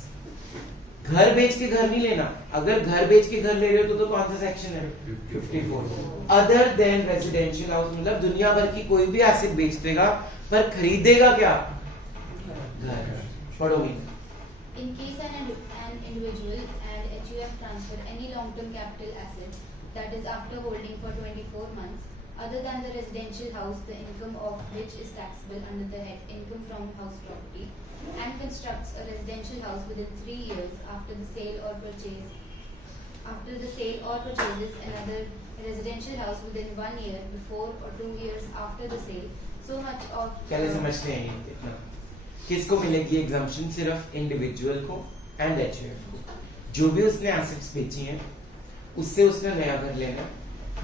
घर बेच के घर नहीं लेना, अगर घर बेच के घर ले रहे हो तो कौन सा सेक्शन है? 54। अदर देन रेजिडेंशियल हाउस, मतलब दुनिया भर की कोई भी एसेट बेच देगा पर खरीदेगा क्या? घर। पढ़ो Meena. In case an individual and HUF transfer any long-term capital asset that is after holding for 24 months, other than the residential house, the income of which is taxable under the head income from house property, and constructs a residential house within 3 years after the sale or purchases another residential house within 1 year before or 2 years after the sale, so much of पहले समझते हैं ये इतना। किसको मिलेगी exemption? सिर्फ individual को and HUF को। जो भी उसने एसेट्स बेची हैं उससे उसने नया घर लेना।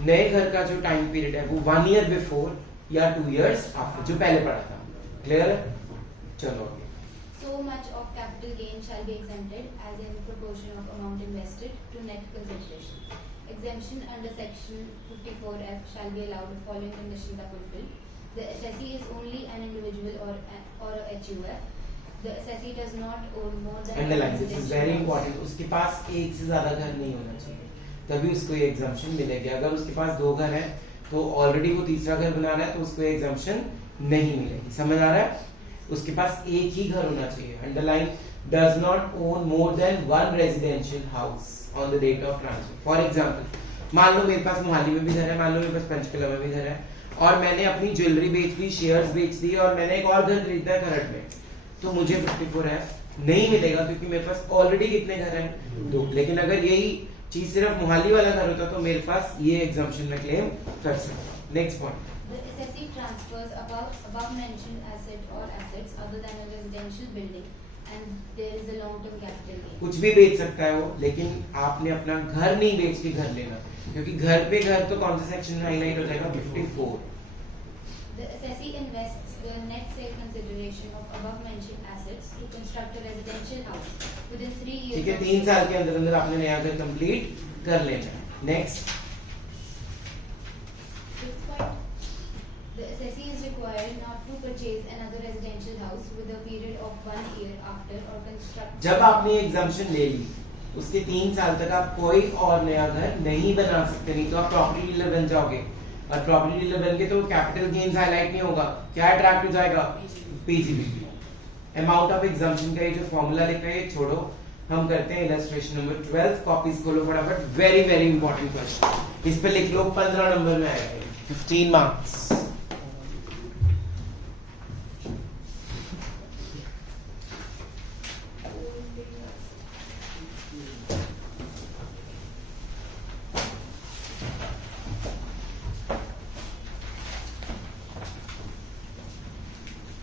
नए घर का जो टाइम पीरियड है वो 1 ईयर बिफोर या 2 इयर्स आफ्टर, जो पहले पड़ा था। क्लियर है? चलो आगे। so much of capital gain shall be exempted as in proportion of amount invested to net consideration. Exemption under section 54F shall be allowed if following conditions are fulfilled. The assessee is only an individual or a HUF. The assessee does not own more than underline, one this is residential very house. Important. उसके पास एक से ज्यादा घर नहीं होना चाहिए, तभी उसको ये एग्जम्पशन मिलेगी। अगर उसके पास 2 घर है तो ऑलरेडी वो तीसरा घर बना रहा है तो उसको एग्जम्पशन नहीं मिलेगी। समझ आ रहा है? उसके पास एक ही घर होना चाहिए। Underline, does not own more than 1 residential house on the date of transfer. For example, मान लो मेरे पास मोहाली में भी घर है, मान लो मेरे पास पंचकुला में भी घर है, और मैंने अपनी ज्वेलरी बेच दी, शेयर्स बेच दी, और मैंने एक और घर खरीदा है खरड़ में, तो मुझे 54F नहीं मिलेगा क्योंकि मेरे पास ऑलरेडी कितने घर हैं? 2। लेकिन अगर यही चीज सिर्फ मोहाली वाला घर होता तो मेरे पास ये एग्जम्पशन में क्लेम कर सकता। Next point. The assessee transfers above mentioned asset or assets other than a residential building and there is a long-term capital gain. कुछ भी बेच सकता है वो, लेकिन आपने अपना घर नहीं बेच के घर लेना, क्योंकि घर पे घर तो कौन सा सेक्शन में हाईलाइट हो जाएगा? 54। The assessee invests the net sale consideration of above mentioned assets to construct a residential house within 3 years. ठीक है, of 3 sale. साल के अंदर अंदर आपने नया घर कंप्लीट कर लेना है। Next. Fifth point, the assessee is required not to purchase another residential house with a period of 1 year after or construct. जब आपने एग्जम्पशन ले ली उसके 3 साल तक आप कोई और नया घर नहीं बना सकते, नहीं तो आप प्रॉपर्टी डीलर बन जाओगे, और प्रॉपर्टी डीलर बन के तो कैपिटल गेन्स हाईलाइट नहीं होगा। क्या अट्रैक्ट हो जाएगा? पीजीबीपी। अमाउंट ऑफ एग्जम्पशन का ये जो फॉर्मूला लिखा है ये छोड़ो, हम करते हैं इलस्ट्रेशन नंबर 12। कॉपीज खोलो फटाफट, वेरी वेरी इंपॉर्टेंट क्वेश्चन। इस पे लिख लो, 15 नंबर में आएगा, 15 marks.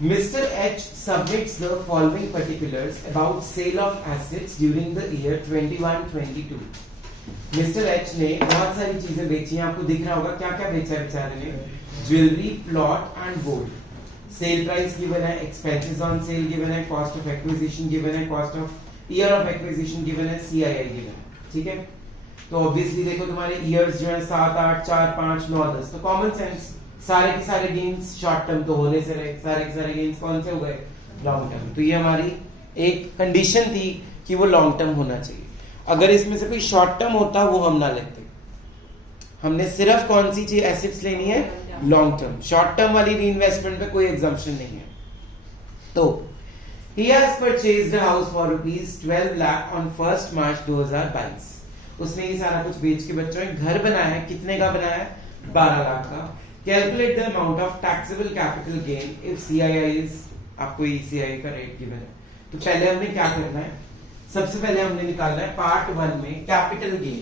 Mr. H submits the following particulars about sale of assets during the year 21-22. Mr. H ने बहुत सारी चीजें बेची हैं, आपको दिख रहा होगा क्या क्या बेचा है बेचारे ने? Jewellery, plot and gold. Sale price given है, एक्सपेंसेस ऑन सेल गिवन है, कॉस्ट ऑफ एक्विजिशन गिवन है, cost of year of acquisition given है, CII गिवन है। ठीक है, तो ऑब्वियसली देखो तुम्हारे ईयर्स जो है 7, 8, 4, 5, 9, 10, तो कॉमन सेंस सारे के सारे गेन्स शॉर्ट टर्म तो होने से रहे, सारे के सारे गेन्स कौन से हो गए? Long term. तो ये हमारी एक कंडीशन थी कि वो लॉन्ग टर्म होना चाहिए। अगर इसमें से कोई शॉर्ट टर्म होता वो हम ना लेते। हमने सिर्फ कौन सी चीज एसेट्स लेनी है, लॉन्ग टर्म। शॉर्ट टर्म वाली रीइन्वेस्टमेंट पे कोई एग्जम्पशन नहीं है। तो he has purchased a house for rupees 12 lakh on 1st March 2022। उसने ये सारा कुछ बेच के बच्चों ने घर बनाया है। कितने का बनाया है, 12 लाख का। Calculate the amount of taxable capital gain if CII is, आपको ECI का रेट गिवन है। तो पहले हमने क्या करना है, सबसे पहले हमने निकालना है पार्ट 1 में capital gain,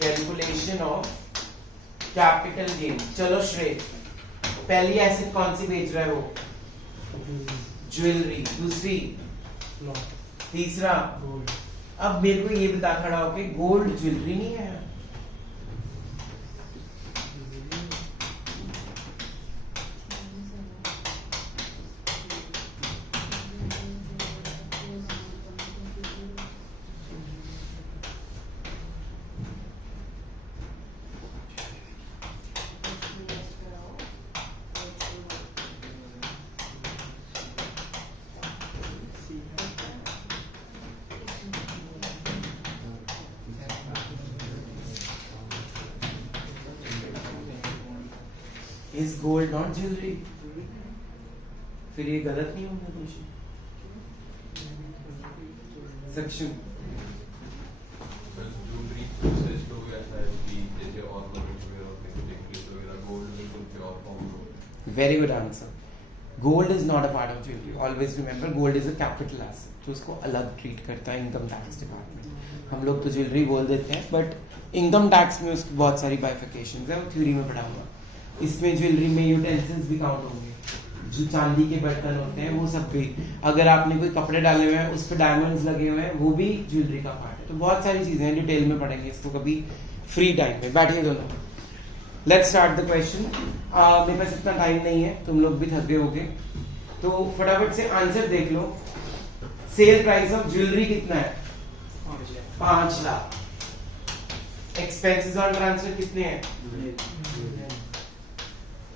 calculation of capital gain. चलो श्रेय, पहली एसेट कौन सी बेच रहा है वो, ज्वेलरी। दूसरी, तीसरा, अब मेरे को ये बता खड़ा हो कि गोल्ड ज्वेलरी नहीं है। Is gold not jewelry? फिर ये गलत नहीं होगा क्वेश्चन। सेक्शन जूलरी प्रोसेस हो गया है कि जैसे ऑर्नामेंट्स वगैरह होते हैं, नेकलेस वगैरह, गोल्ड बिल्कुल प्योर फॉर्म में। Very good answer. Gold is not a part of jewellery. Always remember gold is a capital asset, तो उसको अलग ट्रीट करता है इनकम टैक्स डिपार्टमेंट। हम लोग तो ज्वेलरी बोल देते हैं, बट इनकम टैक्स में उसकी बहुत सारी बाइफिकेशंस है, वो थ्योरी में पढ़ा हुआ। इसमें ज्वेलरी में यूटेंसिल्स भी काउंट होंगे, जो चांदी के बर्तन होते हैं वो सब भी। अगर आपने कोई कपड़े डाले हुए हैं उस पर डायमंड्स लगे हुए हैं, वो भी ज्वेलरी का पार्ट है। तो बहुत सारी चीजें हैं, डिटेल में पढ़ेंगे इसको कभी फ्री टाइम में। बैठिए दोनों, लेट्स स्टार्ट द क्वेश्चन। मेरे पास इतना टाइम नहीं है, तुम लोग भी थक गए होगे, तो फटाफट से आंसर देख लो। सेल प्राइस ऑफ ज्वेलरी कितना है, 5 लाख। एक्सपेंसेस ऑन ट्रांसफर कितने हैं,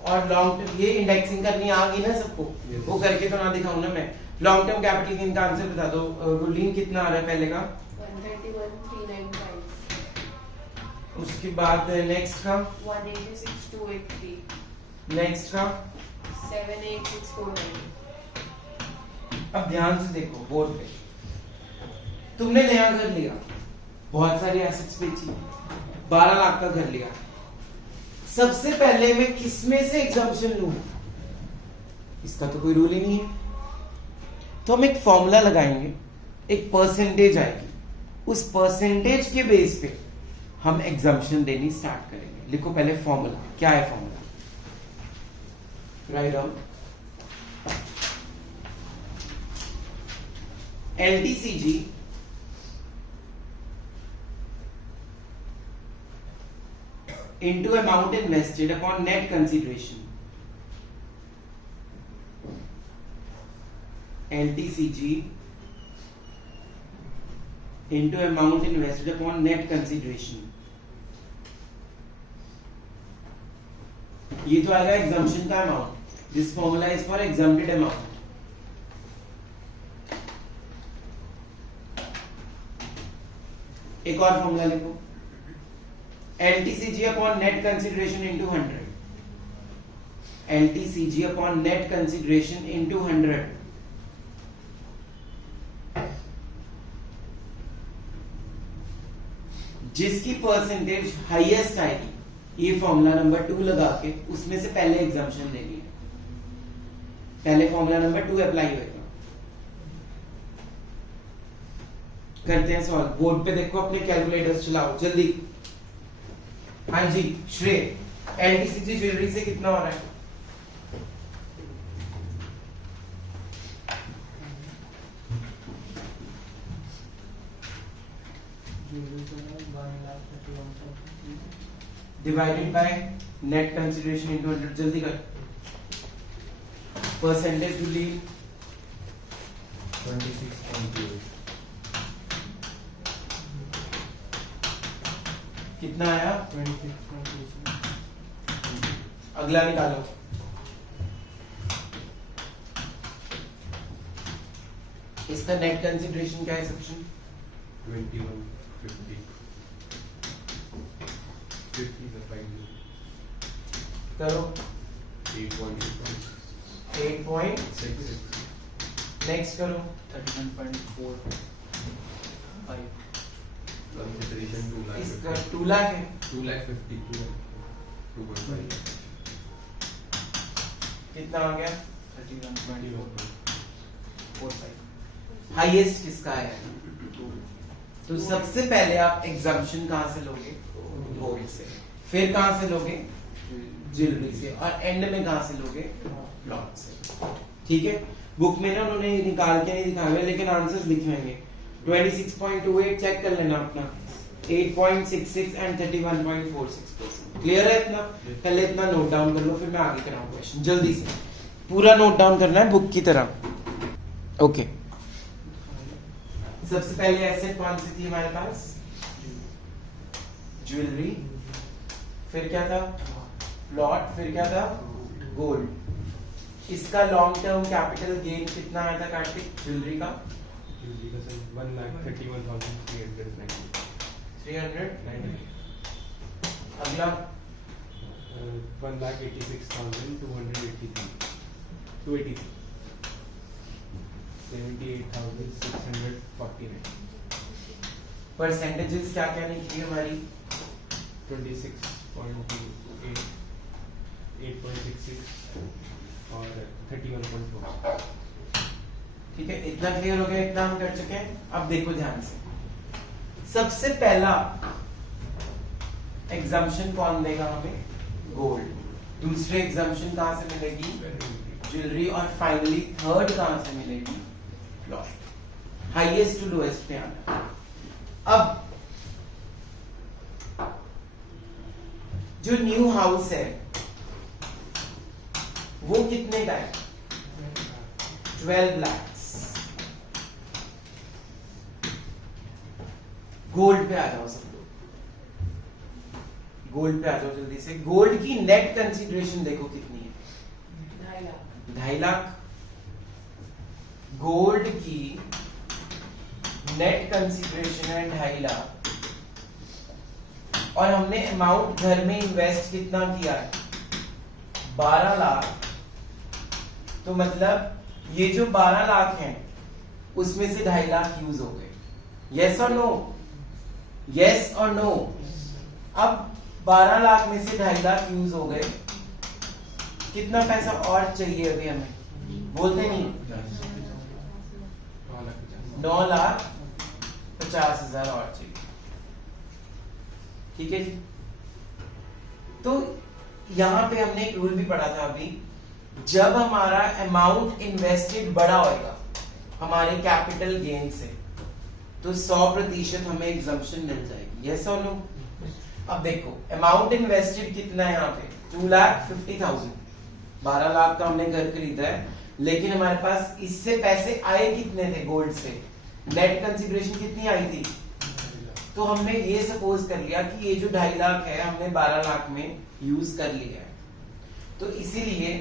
और लॉन्ग टर्म, ये इंडेक्सिंग करनी आ गई ना सबको, वो करके तो ना दिखाऊं ना मैं। लॉन्ग टर्म कैपिटल गेन का आंसर बता दो गुरलीन, कितना आ रहा है पहले का, 131,395, उसके बाद नेक्स्ट का, 186,283, नेक्स्ट का। 786,490। अब ध्यान से देखो बोर्ड पे, तुमने नया घर लिया, बहुत सारी एसेट्स बेची, 12 लाख का घर लिया। सबसे पहले मैं किसमें से एग्जम्पशन लूं, इसका तो कोई रूल ही नहीं है। तो हम एक फॉर्मूला लगाएंगे, एक परसेंटेज आएगी, उस परसेंटेज के बेस पे हम एग्जम्पशन देनी स्टार्ट करेंगे। लिखो पहले फॉर्मूला, क्या है formula, write down. LTCG into amount invested upon net consideration, LTCG into amount invested upon net consideration। ये तो आएगा एग्जम्पशन का amount. This formula is for exempted amount. एक और फॉर्मूला लिखो, LTCG upon net consideration into 100, LTCG upon net consideration into 100। जिसकी percentage highest आएगी, ये फॉर्मूला नंबर 2 लगा के उसमें से पहले एग्जम्पशन देनी है। पहले फॉर्मूला नंबर 2 अप्लाई होगा। करते हैं सॉल्व। बोर्ड पे देखो, अपने कैलकुलेटर्स चलाओ जल्दी। हाँ जी श्रेय, LTCG ज्वेलरी से कितना हो रहा है, divided by net consideration into 100। जल्दी कर, परसेंटेज टू लीव 26.8। कितना आया, 26। अगला निकालो, इसका नेट कंसिडरेशन क्या है सेक्शन, 2150. 50 the 5. करो 8.6. 8.6 नेक्स्ट करो 31.45. Consideration 2 lakh. इसका 2 लाख है 2 lakh 50. 2.5. कितना आ गया 31.45. हाईएस्ट किसका है तो सबसे पहले आप एग्जाम्पशन कहां से लोगे गोल्ड से फिर कहां से लोगे ज्वेलरी से और एंड में कहां से लोगे प्लॉट से ठीक है बुक में ना उन्होंने निकाल के नहीं दिखाए हुए लेकिन आंसर्स लिखे होंगे 26.28 चेक कर लेना अपना 8.66 एंड 31.46%। क्लियर है इतना पहले इतना नोट डाउन कर लो फिर मैं आगे कराऊं क्वेश्चन जल्दी से पूरा नोट डाउन करना है बुक की तरह ओके सबसे पहले एसेट कौन सी थी हमारे पास ज्वेलरी फिर क्या था प्लॉट फिर क्या था गोल्ड इसका लॉन्ग टर्म कैपिटल गेन कितना आया था कार्तिक ज्वेलरी का 300 अगला 78,649. परसेंटेजेस क्या क्या निकली हमारी 26.8, 8.66 और 31.4. ठीक है इतना क्लियर हो गया इतना हम कर चुके हैं अब देखो ध्यान से सबसे पहला एग्जाम्पशन कौन देगा हमें गोल्ड दूसरे एग्जाम्पशन कहां से मिलेगी ज्वेलरी और फाइनली थर्ड कहां से मिलेगी प्लॉट हाईएस्ट टू लोएस्ट पे आना अब जो न्यू हाउस है वो कितने का है 12 लाख गोल्ड पे आ जाओ सब लोग गोल्ड पे आ जाओ जल्दी से गोल्ड की नेट कंसीडरेशन देखो कितनी है 2.5 लाख गोल्ड की नेट कंसीडरेशन है 2.5 लाख और हमने अमाउंट घर में इन्वेस्ट कितना किया है 12 लाख तो मतलब ये जो 12 लाख हैं उसमें से 2.5 लाख यूज हो गए यस और नो यस और नो अब 12 लाख में से 2.5 लाख यूज हो गए कितना पैसा और चाहिए अभी हमें बोलते नहीं 9,50,000 और चाहिए ठीक है जी तो यहां पे हमने एक रूल भी पढ़ा था अभी जब हमारा अमाउंट इन्वेस्टेड बड़ा होगा हमारे कैपिटल गेन से तो 100% हमें एग्जम्पशन मिल जाएगी यस और नो अब देखो अमाउंट इन्वेस्टेड कितना है यहाँ पे 2,50,000 12 लाख का हमने घर खरीदा है लेकिन हमारे पास इससे पैसे आए कितने थे गोल्ड से नेट कंसीडरेशन कितनी आई थी तो हमने ये सपोज कर लिया कि ये जो 2.5 लाख है हमने 12 लाख में यूज कर लिया है तो इसीलिए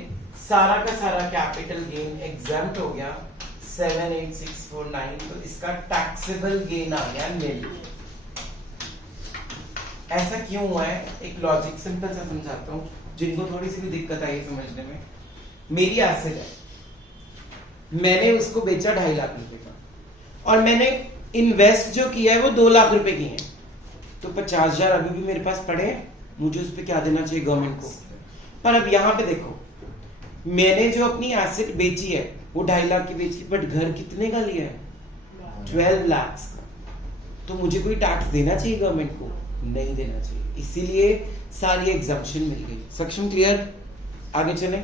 सारा का सारा कैपिटल गेन एग्जम्प्ट हो गया 78649 तो इसका टैक्सेबल गेन आ गया नील ऐसा क्यों हुआ है एक लॉजिक सिंपल सा समझाता हूं जिनको थोड़ी सी भी दिक्कत आई समझने में मेरी एसेट है मैंने उसको बेचा 2.5 लाख रुपए का और मैंने इन्वेस्ट जो किया है वो 2 लाख रुपए की है तो 50,000 अभी भी मेरे पास पड़े हैं मुझे उस पर क्या देना चाहिए गवर्नमेंट को पर अब यहाँ पे देखो मैंने जो अपनी एसेट बेची है वो 2.5 लाख की बेची बट घर कितने का लिया है 12 लाख का तो मुझे कोई टैक्स देना चाहिए गवर्नमेंट को नहीं देना चाहिए इसीलिए सारी एग्जम्पशन मिल गई सक्षम क्लियर आगे चले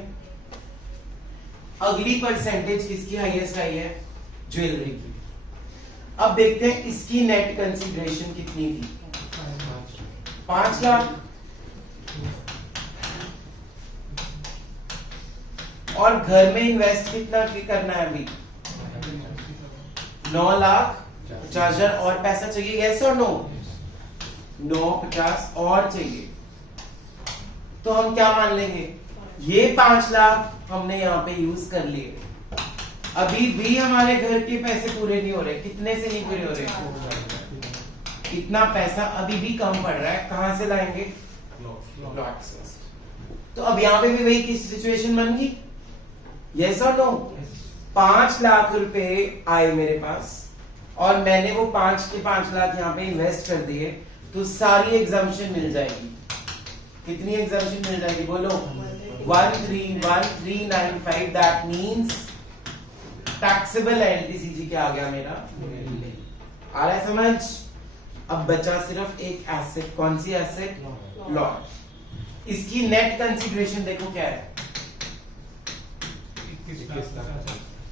अगली परसेंटेज किसकी हाईएस्ट आई है ज्वेलरी की अब देखते हैं इसकी नेट कंसीडरेशन कितनी थी 5 लाख और घर में इन्वेस्ट कितना करना है अभी 9,50,000 और पैसा चाहिए यस और नो 950 और चाहिए तो हम क्या मान लेंगे ये 5 लाख हमने यहाँ पे यूज कर लिए अभी भी हमारे घर के पैसे पूरे नहीं हो रहे कितने से नहीं पूरे हो रहे इतना पैसा अभी भी कम पड़ रहा है, कहां से लाएंगे? प्लॉट से। तो अब यहाँ पे भी वही की सिचुएशन बन गई, यस और नो? 5 लाख रुपए आए मेरे पास और मैंने वो 5 के 5 लाख यहाँ पे इन्वेस्ट कर दिए, तो सारी एग्जाम्पशन मिल जाएगी। कितनी एग्जाम्पशन मिल जाएगी बोलो? 131395। दैट मींस टैक्सेबल एलटीसीजी क्या आ गया मेरा? आ रहा है समझ? अब बचा सिर्फ एक एसेट, कौन सी एसेट? प्लॉट। इसकी नेट कंसीडरेशन देखो क्या है?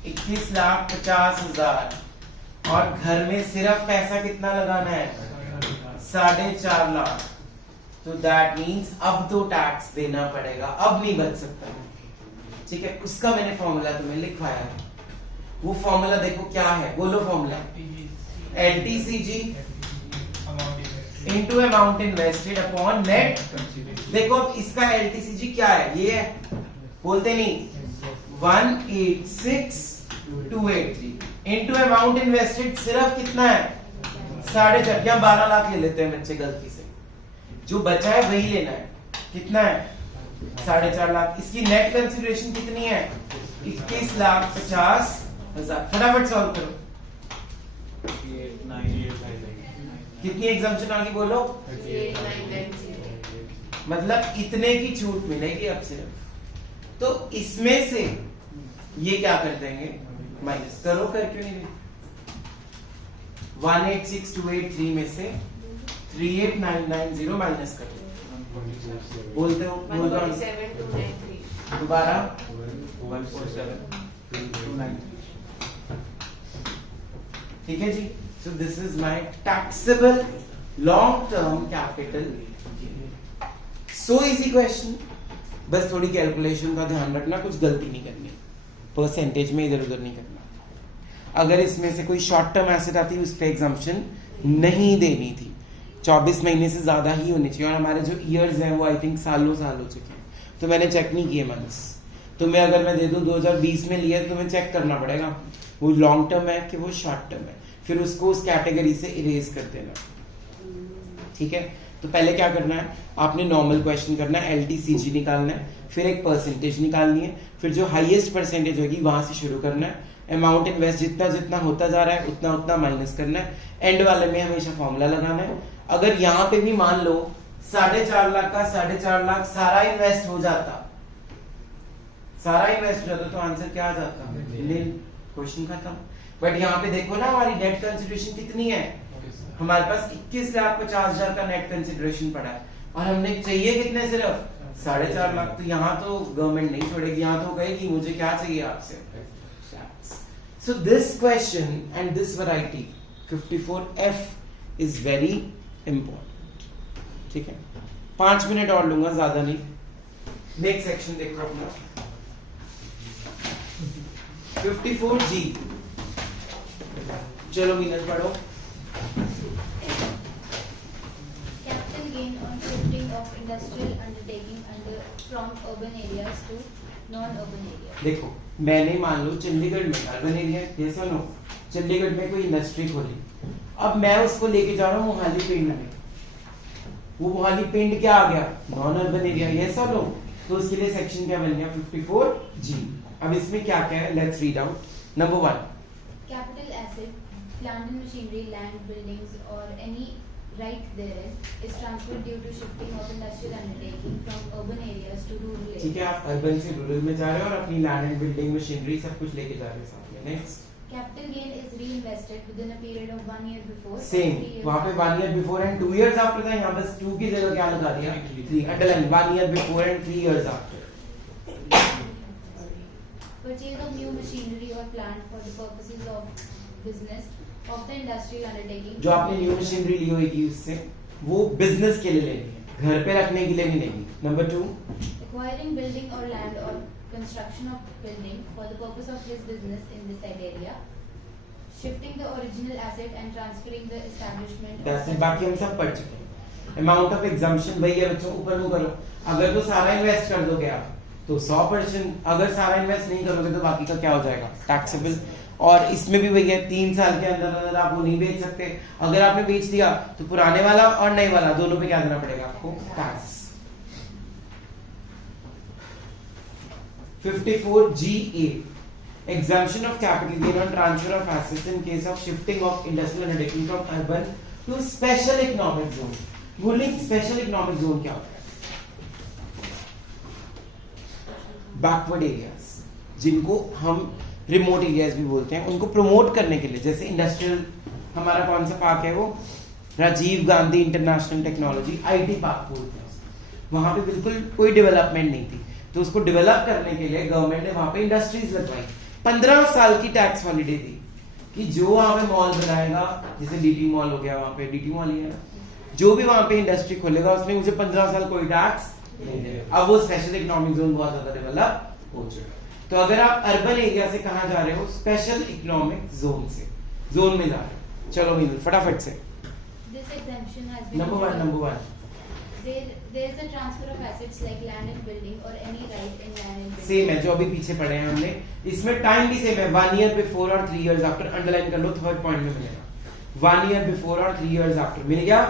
21,50,000 और घर में सिर्फ पैसा कितना लगाना है? 4.5 लाख। तो दैट मींस अब तो टैक्स देना पड़ेगा, अब नहीं बच सकता। ठीक है, उसका मैंने फॉर्मूला तुम्हें लिखवाया है। वो फॉर्मूला देखो क्या है, बोलो formula. LTCG into amount invested upon net. देखो अब इसका एलटीसीजी क्या है? ये है, बोलते नहीं 186,283 इनटू अमाउंट इन्वेस्टेड सिर्फ कितना है? 4.5 या 12 लाख ले लेते हैं बच्चे गलती से, जो बचा है वही लेना है। कितना है? 4.5 लाख। इसकी नेट कंसीडरेशन कितनी है? 21,50,000। फटाफट सॉल्व करो। कितनी एग्जाम्पशन आ गई बोलो? 38,990। मतलब इतने की छूट मिलेगी अब सिर्फ। तो इसमें से ये क्या कर देंगे? माइनस करो, कर क्यों नहीं? 186,283 में से 38,990 माइनस करो। बोलते हो? बोल रहा हूं। 147,293। दोबारा 147,293। ठीक है जी। So this is my taxable long term capital. So easy question, बस थोड़ी कैलकुलेशन का ध्यान रखना, कुछ गलती नहीं करनी, परसेंटेज में इधर उधर नहीं करना। अगर इसमें से कोई शॉर्ट टर्म एसेट आती उस पे एग्जाम्पशन नहीं देनी थी। 24 महीने से ज्यादा ही होनी चाहिए, और हमारे जो ईयर्स हैं वो आई थिंक सालों साल हो चुके हैं, तो मैंने चेक नहीं किए मंथ्स। तुम्हें अगर मैं दे दूं 2020 में लिया तो तुम्हें चेक करना पड़ेगा वो लॉन्ग टर्म है कि वो शॉर्ट टर्म है, फिर उसको उस कैटेगरी से इरेज कर देना। ठीक है, तो पहले क्या करना है, आपने नॉर्मल क्वेश्चन करना है, एलटीसीजी निकालना है, फिर एक परसेंटेज निकालनी है, फिर जो हाईएस्ट परसेंटेज होगी वहां से शुरू करना है। अमाउंट इन्वेस्ट जितना जितना होता जा रहा है उतना उतना माइनस करना है। एंड वाले में हमेशा फॉर्मूला लगाना है। अगर यहाँ पे भी मान लो 4.5 लाख का 4.5 लाख सारा इन्वेस्ट हो जाता, तो आंसर क्या आ जाता? नील। क्वेश्चन खत्म। बट यहाँ पे देखो ना हमारी नेट कंसिडरेशन कितनी है? हमारे पास 21,50,000 का नेट कंसिडरेशन पड़ा है और हमने चाहिए कितने? सिर्फ 4.5 लाख। तो यहाँ तो गवर्नमेंट नहीं छोड़ेगी, यहाँ तो कहेगी मुझे क्या चाहिए आपसे। So this question and this variety 54F is very important. ठीक है, 5 मिनट और लूंगा, ज्यादा नहीं। नेक्स्ट सेक्शन देखो अपना 54G। चलो मीनस पढ़ो। Capital gain on shifting of industrial undertaking from urban areas to non-urban areas. देखो मैंने मान लो चंडीगढ़ में अर्बन एरिया, जैसा नो चंडीगढ़ में कोई इंडस्ट्री खोली, अब मैं उसको लेके जा रहा हूँ मोहाली पिंड में। वो मोहाली पिंड क्या आ गया? नॉन अर्बन एरिया, ये सब लो। तो उसके लिए सेक्शन क्या बन गया? 54G। अब इसमें क्या क्या है, let's read out. Number 1, Capital asset, plant and machinery, land, buildings, or any right therein is transferred due to shifting of industrial undertaking from urban areas to rural areas. ठीक है, आप अर्बन से rural में जा रहे हो और अपनी लैंड एंड बिल्डिंग मशीनरी सब कुछ लेके जा रहे हो साथ में। Next, Capital gain is reinvested within a period of 1 year before. Same, 3 years वहां पे 1 year before and 2 years after था। यहाँ बस 2 की जगह क्या लगा दिया? 3। Underline 1 year before and 3 years after. Purchase of new machinery or plant for the purposes of business of the industrial undertaking. जो आपने न्यू मशीनरी ली होगी उससे वो बिजनेस के लिए लेनी है, घर पे रखने के लिए नहीं लेनी। Number 2, Acquiring building or land or construction of building for the purpose of his business in the said area. Shifting the original asset and transferring the establishment. that's it, बाकी हम सब पढ़ चुके हैं। अमाउंट ऑफ एग्जाम्पशन वही है बच्चों, ऊपर वो करो। अगर तो सारा इन्वेस्ट कर दोगे आप तो 100%, अगर सारा इन्वेस्ट नहीं करोगे तो बाकी का क्या हो जाएगा? टैक्सेबल। और इसमें भी वही है, 3 साल के अंदर अंदर आप वो नहीं बेच सकते। अगर आपने बेच दिया तो पुराने वाला और नए वाला दोनों पे क्या देना पड़ेगा आपको, tax. 54GA, exemption of capital gain on transfer of assets in case of shifting of industrial undertaking from urban to special economic zone। बोलिए स्पेशल इकोनॉमिक जोन क्या होता है? बैकवर्ड एरियाज, जिनको हम रिमोट एरियाज भी बोलते हैं, उनको प्रमोट करने के लिए, जैसे इंडस्ट्रियल, हमारा कौन सा पार्क है वो, Rajiv Gandhi international technology IT park बोलते हैं। वहां पे बिल्कुल कोई डेवलपमेंट नहीं थी, तो उसको डेवलप करने के लिए गवर्नमेंट ने वहां पे इंडस्ट्रीज लगवाई। 15 साल की टैक्स हॉलीडे दी कि जो वहां पे मॉल बनाएगा, जैसे DT मॉल हो गया, वहां पे DT मॉल ही है ना, जो भी वहां पे इंडस्ट्री खोलेगा उसमें मुझे 15 साल कोई टैक्स नहीं देगा। अब वो स्पेशल इकोनॉमिक जोन बहुत ज्यादा डेवलप हो चुका है। तो अगर आप अर्बन एरिया से कहां जा रहे हो, स्पेशल इकोनॉमिक जोन से, जोन में जा रहे हो। चलो मीनू फटाफट से, This exemption has been number one There is a transfer of assets like land and building or any right in land and building. Same है जो अभी पीछे पढ़े हैं हमने, इसमें टाइम भी सेम है, 1 ईयर बिफोर और 3 इयर्स आफ्टर। अंडरलाइन कर लो, थर्ड पॉइंट में मिलेगा 1 ईयर बिफोर और 3 इयर्स आफ्टर, मिल गया।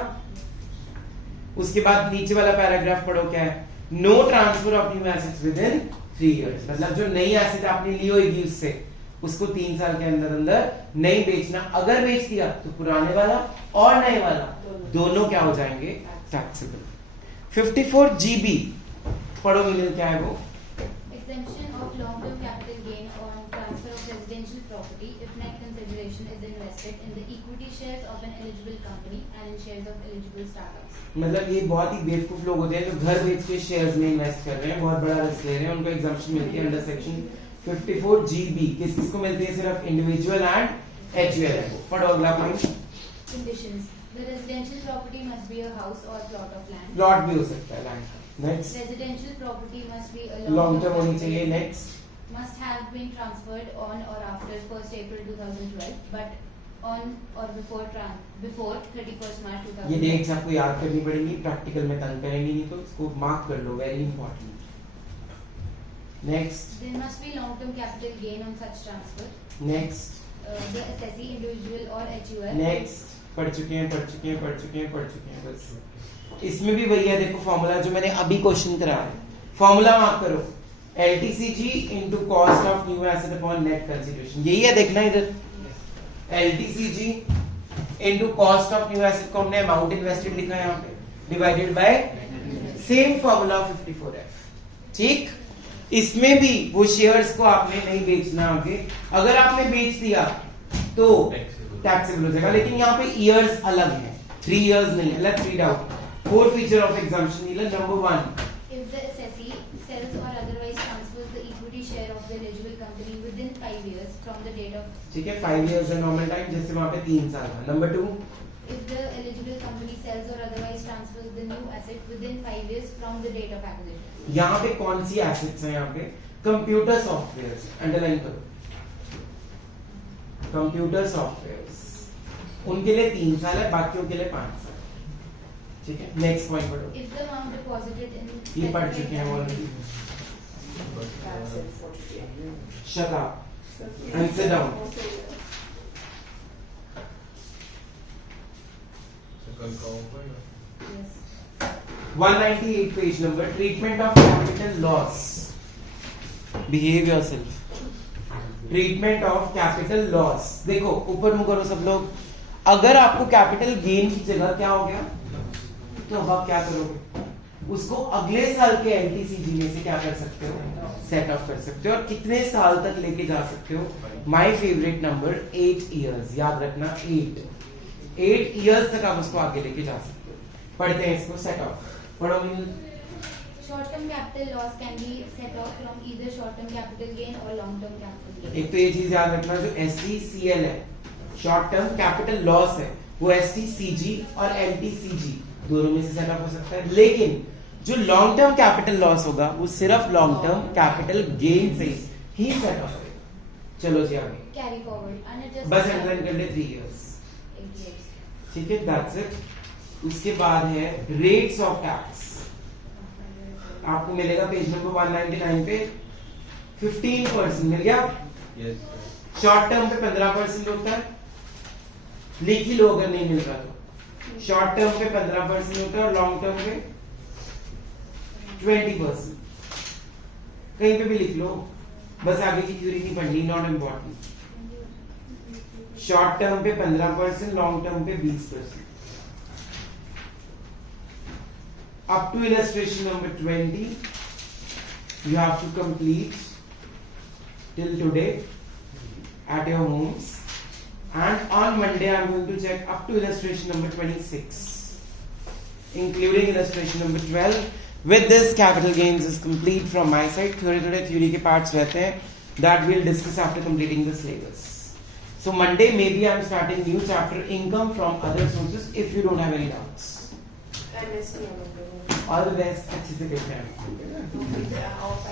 उसके बाद नीचे वाला पैराग्राफ पढ़ो, क्या है, no transfer of new assets within 3 years, मतलब जो नई एसेट आपने ली होगी उससे, उसको 3 साल के अंदर अंदर नहीं बेचना। अगर बेच दिया तो पुराने वाला और नए वाला दोनों क्या हो जाएंगे, टैक्सेबल। 54GB पढ़ो मिलिल, क्या है वो, Exemption of long-term capital gain on transfer of residential property if net consideration is invested in the equity shares of an eligible company and in shares of eligible startups. मतलब ये बहुत ही बेवकूफ लोग होते हैं जो घर बेच के शेयर्स में इन्वेस्ट कर रहे हैं, बहुत बड़ा रिस्क ले रहे हैं, उनको एग्जम्पशन मिलती है अंडर सेक्शन 54GB। किस किस को मिलती है, सिर्फ इंडिविजुअल एंड HUL। पढ़ो अगला point. Conditions: The residential property must be a house or plot of land. Plot भी हो सकता है लैंड का। Next, Residential property must be a long term होनी capital चाहिए। gain. Next, Must have been transferred on or after 1st April 2012, but on or before 31st March 2012. ये dates आपको याद करनी पड़ेगी, प्रैक्टिकल में तंग करेंगे नहीं तो इसको मार्क कर लो, very important. Next, There must be long-term capital gain on such transfer. Next, The assessee, individual or HUL. Next, पढ़ चुके हैं बस। इसमें भी वही है, देखो फॉर्मूला जो मैंने अभी क्वेश्चन करा है, फॉर्मूला मार्क करो, LTCG into cost of new asset upon net consideration, यही है, देखना इधर, LTCG into cost of new asset को हमने अमाउंट इन्वेस्टेड लिखा है यहाँ पे, divided by same formula 54F। ठीक, इसमें भी वो शेयर्स को आपने नहीं बेचना आगे, अगर आपने बेच दिया तो टैक्सेबल हो जाएगा, लेकिन यहाँ पे ईयर्स अलग है, 3 इयर्स नहीं है। Let's read out 4 feature of exemption. Number 1, If the assessee sells or otherwise transfers the equity share of the eligible company within 5 years from the date of. ठीक है, 5 इयर्स है नॉर्मल टाइम, जैसे वहां पे 3 साल था। Number 2, If the eligible company sells or otherwise transfers the new asset within 5 years from the date of acquisition. यहाँ पे कौन सी एसेट्स हैं, यहाँ पे कंप्यूटर सॉफ्टवेयर, अंडरलाइन करो, कंप्यूटर सॉफ्टवेयर, उनके लिए 3 साल है, बाकियों के लिए 5 साल। ठीक है, नेक्स्ट पॉइंट पढ़ो। If the amount deposited in. ये पढ़ चुके हैं already. Shut up and sit down. कल का होगा या 198 page number, treatment of capital loss, behave yourself, treatment of capital loss. देखो ऊपर मुंह करो सब लोग, अगर आपको कैपिटल गेन की जगह क्या हो गया तो अब आप क्या करोगे, उसको अगले साल के LTCG में से क्या कर सकते हो, सेट ऑफ कर सकते हो, और कितने साल तक लेके जा सकते हो। माय फेवरेट नंबर 8 इयर्स, याद रखना 8 इयर्स तक आप उसको आगे लेके जा सकते हो। पढ़ते हैं इसको, सेट ऑफ पढ़ो। Short-term capital loss can be set off from either short-term capital gain or long-term capital gain. एक तो ये चीज याद रखना, जो STCL है, शॉर्ट टर्म कैपिटल लॉस है, वो STCG और LTCG दोनों में से सेट ऑफ हो सकता है, लेकिन जो लॉन्ग टर्म कैपिटल लॉस होगा वो सिर्फ लॉन्ग टर्म कैपिटल गेन से ही सेट ऑफ होगा। चलो जी आगे, Carry forward. Unadjusted. बस अंडरलाइन कर ले 3 इयर्स। 8 years. ठीक है, दैट्स इट। उसके बाद है रेट्स ऑफ टैक्स, आपको मिलेगा पेज नंबर 199 पे 15% मिल गया। यस शॉर्ट टर्म पे 15% होता है, लिख ही लो अगर नहीं मिल रहा तो। शॉर्ट टर्म पे 15% होता है और लॉन्ग टर्म पे 20%। कहीं पे भी लिख लो, बस आगे की थ्योरी नहीं पढ़नी, नॉट इम्पोर्टेंट। शॉर्ट टर्म पे 15%, लॉन्ग टर्म पे 20%। Up to illustration number 20, you have to complete till today at your homes, and on Monday I am going to check up to illustration number 26, including illustration number 12. With this, capital gains is complete from my side. थोड़े theory के parts रहते हैं that we'll discuss after completing the syllabus. So Monday maybe I am starting new chapter income from other sources if you don't have any doubts. I missed you. All the best. अच्छे से करते हैं। Off